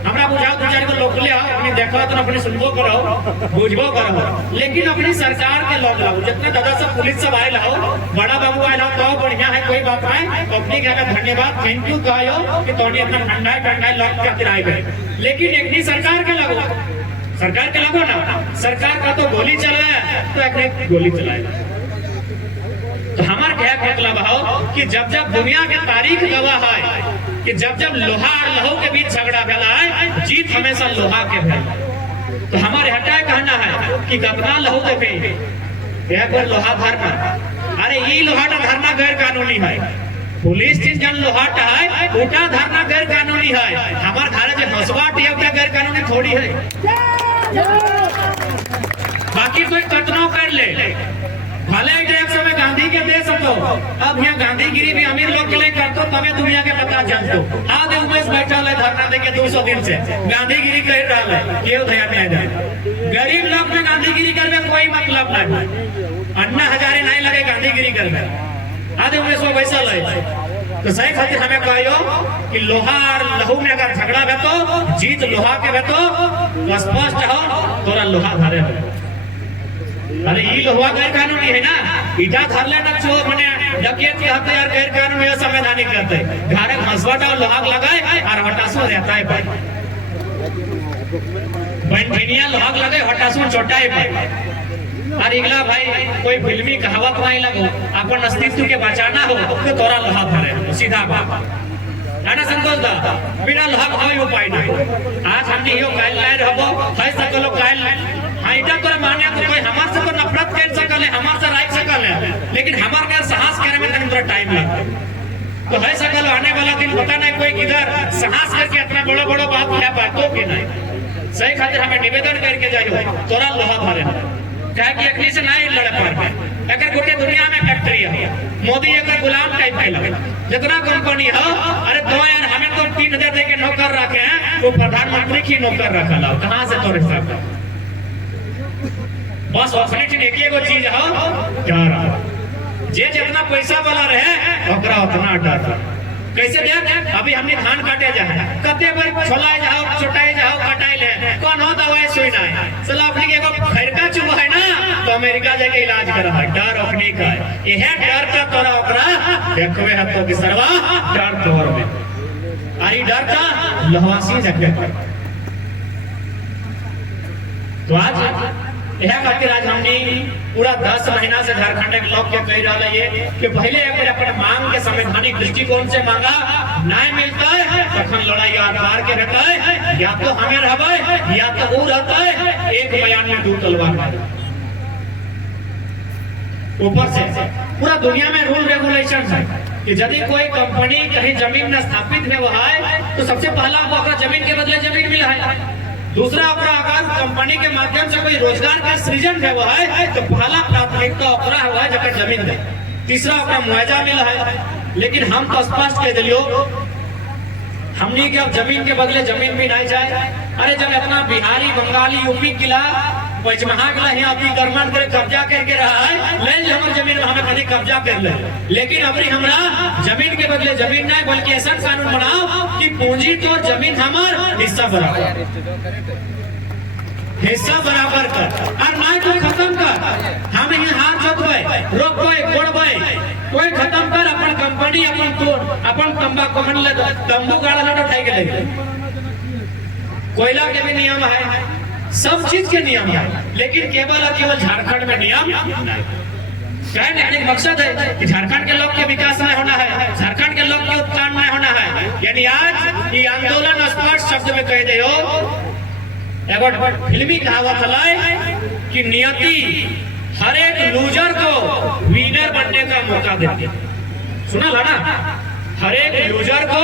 हमरा बुझाओ दो चार को लोग ले आओ, अपनी देखो तो अपनी सुनबो करो बुझबो करो, लेकिन अपनी सरकार के लोग लाओ, जितना दादा सब पुलिस सब आयल हो, बड़ा बाबू आयल हो तो बढ़िया है, कोई बात नहीं, अपनी के हमें धन्यवाद थैंक यू कहो कि तोनी इतना ठंडा लोग के खातिर आए गए। लेकिन एक ही सरकार के लगो, सरकार के लगो ना, सरकार का तो गोली चलाया तो एक गोली चलाएगा। तो हमारा क्या मतलब हो कि जब जब दुनिया के तारीख गवाह है कि जब जब लोहा और लहू के बीच झगड़ा फैला है, जीत हमेशा लोहा के है। तो हमारे हटाए कहना है कि कतना लहू देखे एक बार लोहा धरना, अरे ये लोहा धरना गैर कानूनी है, पुलिस चीज जन लोहा है उठा धरना गैर कानूनी है, हमारे धारा जो हंसवाट है गैर कानूनी थोड़ी है। बाकी कोई कतनो कर ले भले एक समय गांधी के दे सको, अब यहाँ गांधीगिरी भी अमीर लोग के लिए करतो तबे दुनिया के पता चलतो। हाँ दे उमेश बैठा है धरना देके 200 दिन से गांधीगिरी कर रहा है, ये ध्यान नहीं जाए। गरीब लोग में गांधीगिरी करने कोई मतलब नहीं, अन्ना हजारे नहीं लगे गांधीगिरी करने, आधे उमेश वो वैसा लगे। तो सही खातिर हमें कहो कि लोहा और लहू में अगर झगड़ा बेतो जीत लोहा के बेतो स्पष्ट हो, तोरा लोहा धारे हो। अरे ये लोहा गैर कानूनी है ना, ईटा धर लेना चो मने डकैत के हथियार गैर कानूनी है, संवैधानिक कहते हैं। घरे घसवाटा और लोहा लगाए और हटासू रहता है भाई, बंठिनिया लोहा लगे हटासू छोटा है भाई। और इगला भाई कोई फिल्मी कहावत नहीं लगो, अपन अस्तित्व के बचाना हो तो तोरा लोहा धरे, सीधा बात है ना संतोष दा, बिना लोहा कोई उपाय नहीं। आज हमने यो कायल लाए रहबो है सकलो कायल हाँ इटा तो माने तो कोई हमार से तो नफरत कर सकल है, हमार से राइट सकल है, लेकिन हमार का साहस करे में तनी थोड़ा टाइम लगता तो है सकल आने वाला दिन पता नहीं कोई किधर साहस करके इतना बड़ा बड़ा बात क्या बातों के नहीं। सही खातिर हमें निवेदन करके जाइयो तोरा लोहा धरे क्या कि अखनी से नहीं लड़े पाए, अगर गोटे दुनिया में फैक्ट्री है, मोदी एक गुलाम टाइप के लगे, जितना कंपनी हो, अरे तो यार हमें तो 3000 दे के नौकर रखे हैं, वो प्रधानमंत्री की नौकर रखा ला, कहाँ से तो हिसाब बस ऑफिस एक एगो चीज हो क्या रहा, जे जितना पैसा वाला रहे ओकरा उतना डर। कैसे देख अभी हमने धान काटे जाए कते बार छोलाए जाओ छोटाए जाओ कटाए ले कौन हो दवाई सुई ना चलो अपनी लेके इलाज कर रहा है, डर ओखनी का यह डर का तोरा ओकरा देखवे हतो कि सरवा डर तोर में आई डर का लहवासी जगह। तो आज यह खातिर आज हमने पूरा 10 महीना से झारखंड के लोग के कह रहा है कि पहले एक बार अपने मांग के संवैधानिक दृष्टिकोण से मांगा न्याय मिलता है तखन लड़ाई आर पार के रहता है, या तो हमें रहबे या तो वो रहता है, एक बयान में 2 तलवार। ऊपर से पूरा दुनिया में रूल रेगुलेशन है कि यदि कोई कंपनी कहीं जमीन में स्थापित है वह है तो सबसे पहला वो जमीन के बदले जमीन मिला है। दूसरा अगर कंपनी के माध्यम से कोई रोजगार का सृजन है वह है तो पहला प्राथमिकता ओकरा हुआ है जब जमीन है। तीसरा ओकरा मुआवजा मिला है। लेकिन हम तो स्पष्ट कह दिलियो हमनी के अब जमीन के बदले जमीन भी नहीं जाए। अरे जब अपना बिहारी बंगाली यूपी किला पंचमहा किला यहाँ अतिक्रमण करे कब्जा करके रहा है ले हमारे जमीन में हमें कभी कब्जा कर ले, लेकिन अभी हमरा जमीन के बदले जमीन नहीं बल्कि ऐसा कानून बनाओ कि पूंजी तो जमीन हमार हिस्सा बराबर कर और नहीं तो खत्म कर। हम यहाँ हाथ जोतबे रोकबे कोड़बे कोई खत्म कर अपन कंपनी अपन तोड़ अपन तंबाकू तंबू गाड़ा लड़ा उठाई के ले। कोयला के भी नियम है, सब चीज के नियम है, लेकिन केवल झारखंड में नियम नहीं। मकसद है कि झारखंड के लोग के विकास नहीं होना है, झारखंड के लोग के उत्थान नहीं होना है। यानी आज ये आंदोलन स्पष्ट शब्द में कह दे हो एगो फिल्मी कहावत है कि नियति हर एक लूजर को विनर बनने का मौका देती है। सुना ला ना, हर एक लूजर को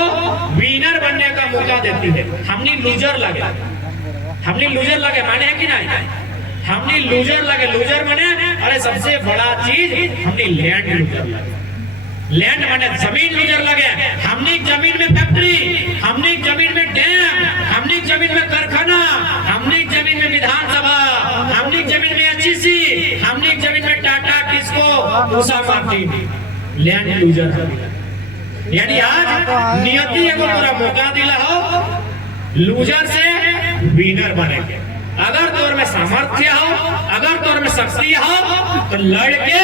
विनर बनने का मौका देती है। हमने लूजर लगे माने है कि नहीं? हमने लूजर लगे, लूजर माने अरे सबसे बड़ा चीज हमने लैंड लूजर लगे। लैंड माने जमीन लूजर लगे। हमने जमीन में फैक्ट्री, हमने जमीन में डैम, हमने जमीन में कारखाना, हमने जमीन में विधानसभा, हमने जमीन में एचईसी, हमने जमीन में Tata TISCO Usha Martin land loser. यानी आज नियति एगो पूरा मौका दिला हो लूजर से विनर बनेंगे। अगर तोर में सामर्थ्य हो, अगर तोर में शक्ति हो तो लड़के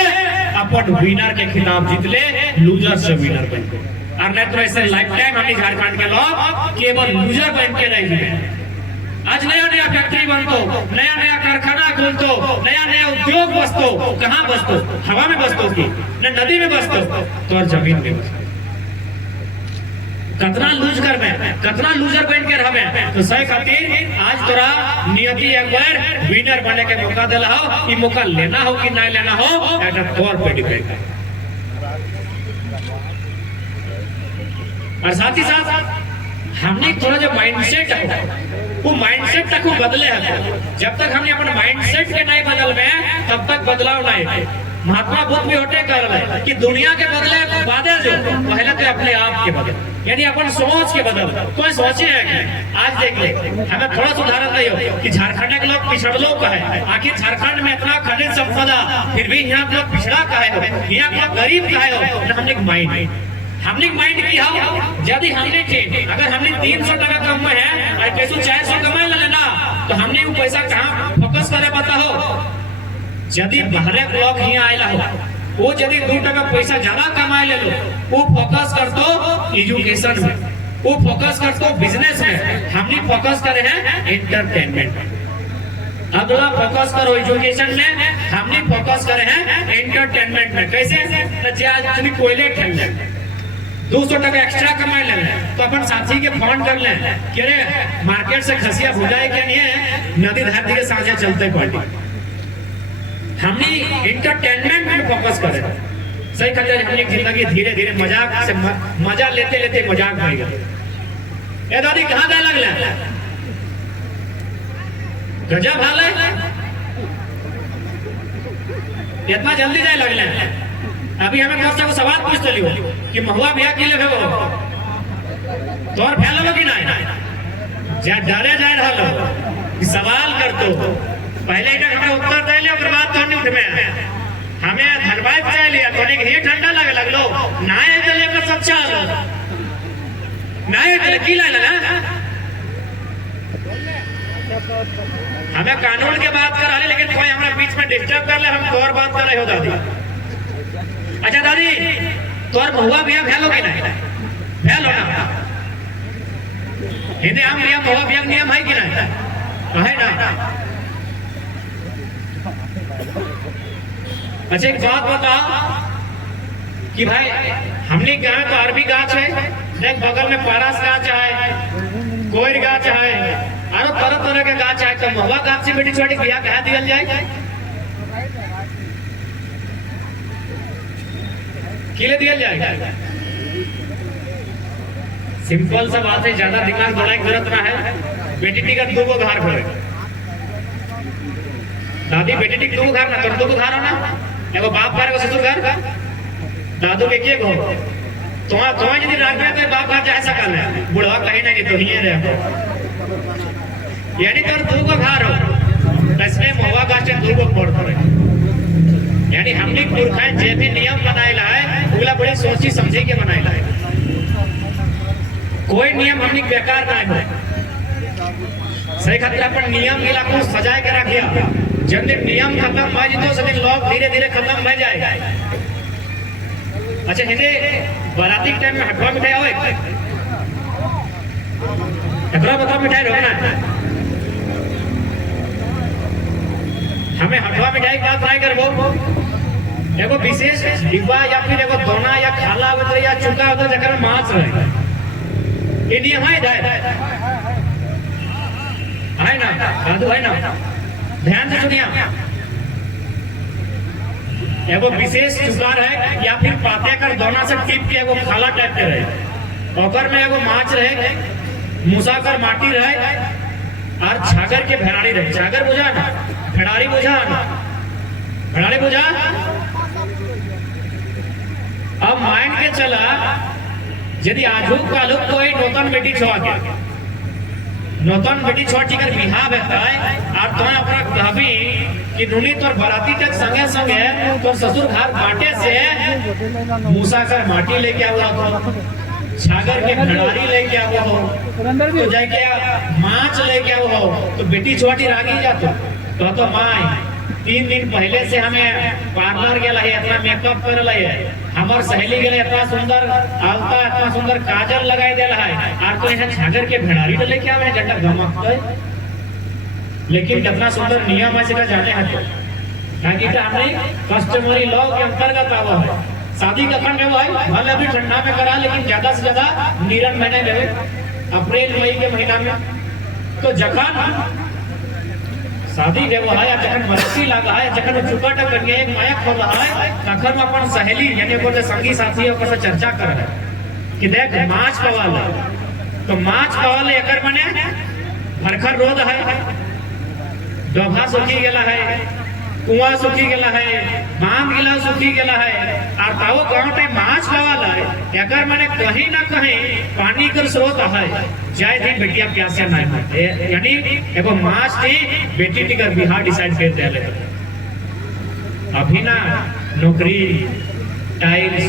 अपन विनर के खिलाफ जीत ले, लूजर से विनर बन के। और नहीं तो ऐसे लाइफ टाइम हमारे झारखंड के लोग केवल लूजर बन के रह गए। आज नया नया फैक्ट्री बनतो, नया नया कारखाना खुलतो, नया नया उद्योग बसतो, कहाँ बसतो? हवा में बसतो की न नदी में बसतो तो जमीन में बसतो। कतना लूज कर में कतना लूजर बन के रहबे तो सही खातिर आज तोरा नियति एक बार विनर बनने के मौका देला हो। ये मौका लेना हो कि नहीं लेना हो एट तौर पे डिपेंड है। और साथ ही साथ हमने थोड़ा जो माइंडसेट है वो माइंडसेट तक बदले है। जब तक हमने अपना माइंडसेट के नहीं बदल में तब तक बदलाव नहीं। महात्मा बुद्ध भी होटे कर रहे कि दुनिया के बदले बादे जो पहले तो अपने आप के बदल, यानी अपन सोच के बदल। कोई सोचे है कि आज देख ले हमें थोड़ा सुधार नहीं हो कि झारखंड के लोग पिछड़लों का है। आखिर झारखंड में इतना खनिज संपदा फिर भी यहाँ के लोग पिछड़ा का है, यहाँ के लोग गरीब का है। हमने माइंड की हो यदि हमने अगर हमने 300 टका कम है और पैसों 400 कमाए लेना तो हमने वो पैसा कहाँ फोकस करे पता हो। यदि बाहर के लोग यहाँ आयला हो वो यदि 2 टका पैसा ज्यादा कमाए ले लो वो फोकस कर दो एजुकेशन में, वो फोकस कर दो बिजनेस में। हमने फोकस करे हैं एंटरटेनमेंट। अगला फोकस करो एजुकेशन में, हमने फोकस करे हैं एंटरटेनमेंट में। कैसे? कोयले ठंड 200 टका एक्स्ट्रा कमाए ले तो अपन साथी के फोन कर ले कि अरे मार्केट से खसिया भुजाए क्या नहीं है, नदी धरती के साझे चलते पार्टी। हमने एंटरटेनमेंट में फोकस करें। सही खातिर हमने जिंदगी धीरे धीरे मजाक से मजा लेते लेते मजाक बन गया। ए दादी कहाँ जाए लगले? गजब हाल है, इतना जल्दी जाए लगले। अभी हमें कौन सा सवाल पूछ चली हो कि महुआ भैया के लिए हो तो और फैलो कि नहीं जा डरे जाए रहा सवाल कर तो पहले हमें उत्तर दे लिया और बात करनी उठ में हमें धनबाद चाह लिया तो ये ठंडा लगे लगलो ना लेकर सब चाल ना की लगा हमें कानून के बात कर रहे लेकिन कोई हमारे बीच में डिस्टर्ब कर ले, हम तो और बात कर रहे हो दादी। अच्छा दादी, तोर महुआ बिया भेलो कि नहीं? भेलो ना? हिंदे हम नियम महुआ बिया नियम है कि नहीं? है ना? अच्छा एक बात बताओ कि भाई हमने गाँव तो अरबी गाछ है, देख बगल में पारस गाछ है, कोयर गाछ है, और तरह तरह के गाछ है, तो महुआ गाछ से बेटी छोटी बिया कहा दिया जाए? किले दिया जाए? सिंपल सा बात है, ज्यादा दिमाग दौड़ाई जरूरत ना है। बेटी टिकट दो को घर खोले दादी, बेटी टिकट दो घर ना कर, दो घर हो ना, एगो बाप घर एगो ससुर घर, दादू के के गो तुम्हारा यदि रात में तो बाप घर जा सकल है, बुढ़वा कहीं नहीं तो ही रहे, यानी तो दो को घर हो, इसमें महुआ गाछ दो को फोड़ पड़े। यानी हमने पुरखा जे भी नियम बनाएला है उगला बड़ी सोची समझी के बनाएला है, कोई नियम हमने बेकार ना हो। सही खातिर अपन नियम गिला को सजाए के रखिया, जब नियम खत्म हो जितो सभी लोग धीरे धीरे खत्म हो जाए। अच्छा हिंदे बाराती के टाइम में हटवा मिठाई होए, एकरा बताओ मिठाई रहो ना, हमें हटवा मिठाई का ट्राई करबो, एगो विशेष डिब्बा या फिर एगो दोना या खाला होते या चुका होते जकर में मांस रहे, ये नियम है ना दादू, है ना? ध्यान से सुनिया, एगो विशेष चुकार है या फिर पाते कर दोना से टिप के एगो खाला टाइप के रहे, ओकर में एगो माछ रहे, मूसा कर माटी रहे, और छागर के भेड़ाड़ी रहे। छागर बुझा ना, भेड़ाड़ी बुझा ना, भेड़ाड़ी बुझा। अब माइंड के चला, यदि आजू कालू कोई नौतन बेटी छोड़ के नौतन बेटी छोटी कर बिहाव है और तो अपना कहबी कि नुनी तोर बराती तक संगे संगे तोर ससुर घर बाटे से मूसा कर माटी लेके आवा हो, छागर के भंडारी लेके आवा हो, तो जाके माछ लेके आवा हो, तो बेटी छोटी रागी जातो तो माई 3 दिन पहले से हमें पार्लर गेला है, इतना मेकअप करल है, हमार सहेली गेले इतना सुंदर आलता, इतना सुंदर काजल लगाई देला है, और तो यहाँ छागर के भेड़ारी तो लेके आवे जटा गमकते, लेकिन कितना सुंदर नियम है सेटा जाने हतो, ताकि का हमने कस्टमरी लॉ के अंतर्गत आवा है। शादी का खंड है भले अभी ठंडा में करा, लेकिन ज्यादा से ज्यादा नीरन महीने में, अप्रैल मई के महीना में, तो जखन शादी व्यवहार या जखन मस्ती लगा है, जखन चुपट करिए एक माया खोल रहा है, तखन अपन सहेली यानी को संगी साथी ओकर से चर्चा कर रहा है कि देख माछ पवाल, तो माछ पवाल एकर माने भरखर रोद है, डोभा सूखी गेला है, कुआं सूखी गेला है, बांध गिला सूखी गेला है, और ताओ गांव पे माछ पवाल है, एकर माने कहीं ना कहीं पानी कर स्रोत है, जाय थी बेटिया प्यासे ना है, यानी एगो माछ थी बेटी टिकर बिहार डिसाइड कर देले। अभी ना नौकरी, टाइल्स,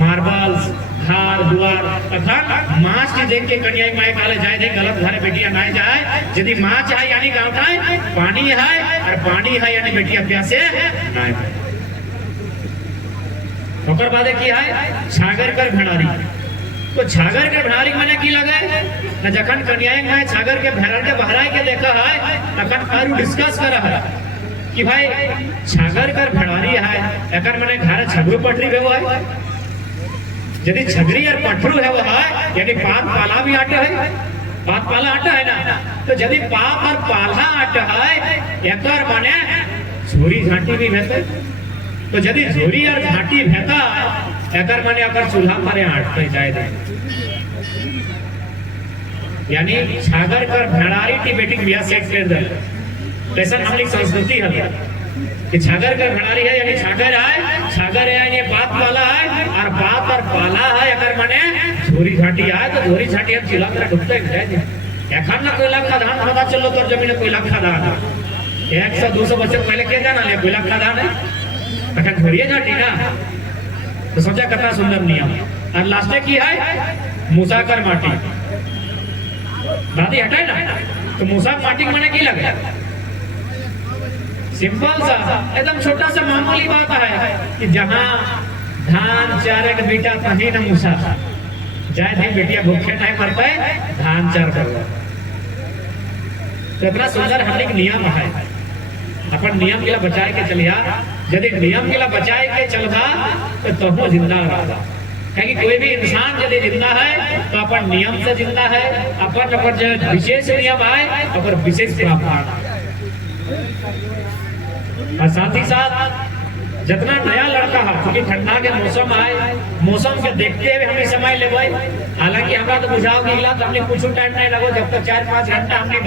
मार्बल्स, घर द्वार तथा माछ के देख के कन्या माई काले जाए थे, गलत घरे बेटिया ना जाए, यदि माछ है यानी गांव है, पानी है, और पानी है यानी बेटिया प्यासे ना है। ओकर बाद की है छागर कर भेड़ारी, तो छागर के भेड़ारी माने की लगे न, जखन कन्याएं है छागर के भेड़ार के बहराई के देखा है, तखन कारू डिस्कस कर रहा है कि भाई छागर कर भेड़ारी है, एकर माने घर छगरू पटरी भेवो है, यदि छगरी और पटरू है वो है यानी पात पाला भी आटा है, पात पाला आटा है ना, तो यदि पात और पाला आटा है एकर माने झोरी झांटी भी भेते, तो यदि झोरी और झांटी भेता एकर माने अगर चूल्हा मारे आटते जाए दे, यानी छागर कर भेड़ारी की बेटी बिया सेट कर दे। कैसा हमारी संस्कृति है कि छागर कर भेड़ारी है यानी छागर है यानी बात वाला है, और बात और पाला है अगर माने झोरी झांटी है, तो झोरी झांटी अब चूल्हा में डूबते जाए, एखन ना कोयला खदान पता चलो तोर जमीन कोयला खदान 100-200 बच्चे पहले क्या जाना ले कोयला खदान है, अखन झोरिए झांटी ना, तो सोचा कितना सुंदर नियम। और लास्ट की है मूसा कर माटी, दादी हटाए ना, तो मूसा माटी के माने की लगे? सिंपल सा एकदम छोटा सा मामूली बात है कि जहाँ धान चारे के बेटा तही न मूसा जाए थे बेटिया भूखे नहीं मरते धान चार कर तो इतना सुंदर हमने नियम है अपन नियम के लिए बचाए के चलिया यदि नियम के लिए बचाए के चलबा तो तुम जिंदा रहा कहीं कोई भी इंसान यदि जिंदा है तो अपन नियम से जिंदा है अपन अपन जो विशेष नियम है अपन विशेष प्रावधान और साथ ही साथ जितना नया लड़का है क्योंकि ठंडा के मौसम आए मौसम के देखते हुए हमें समय लेवे हालांकि हमारा तो बुझाव निकला तो हमने कुछ टाइम नहीं लगो जब तक 4-5 घंटा हमने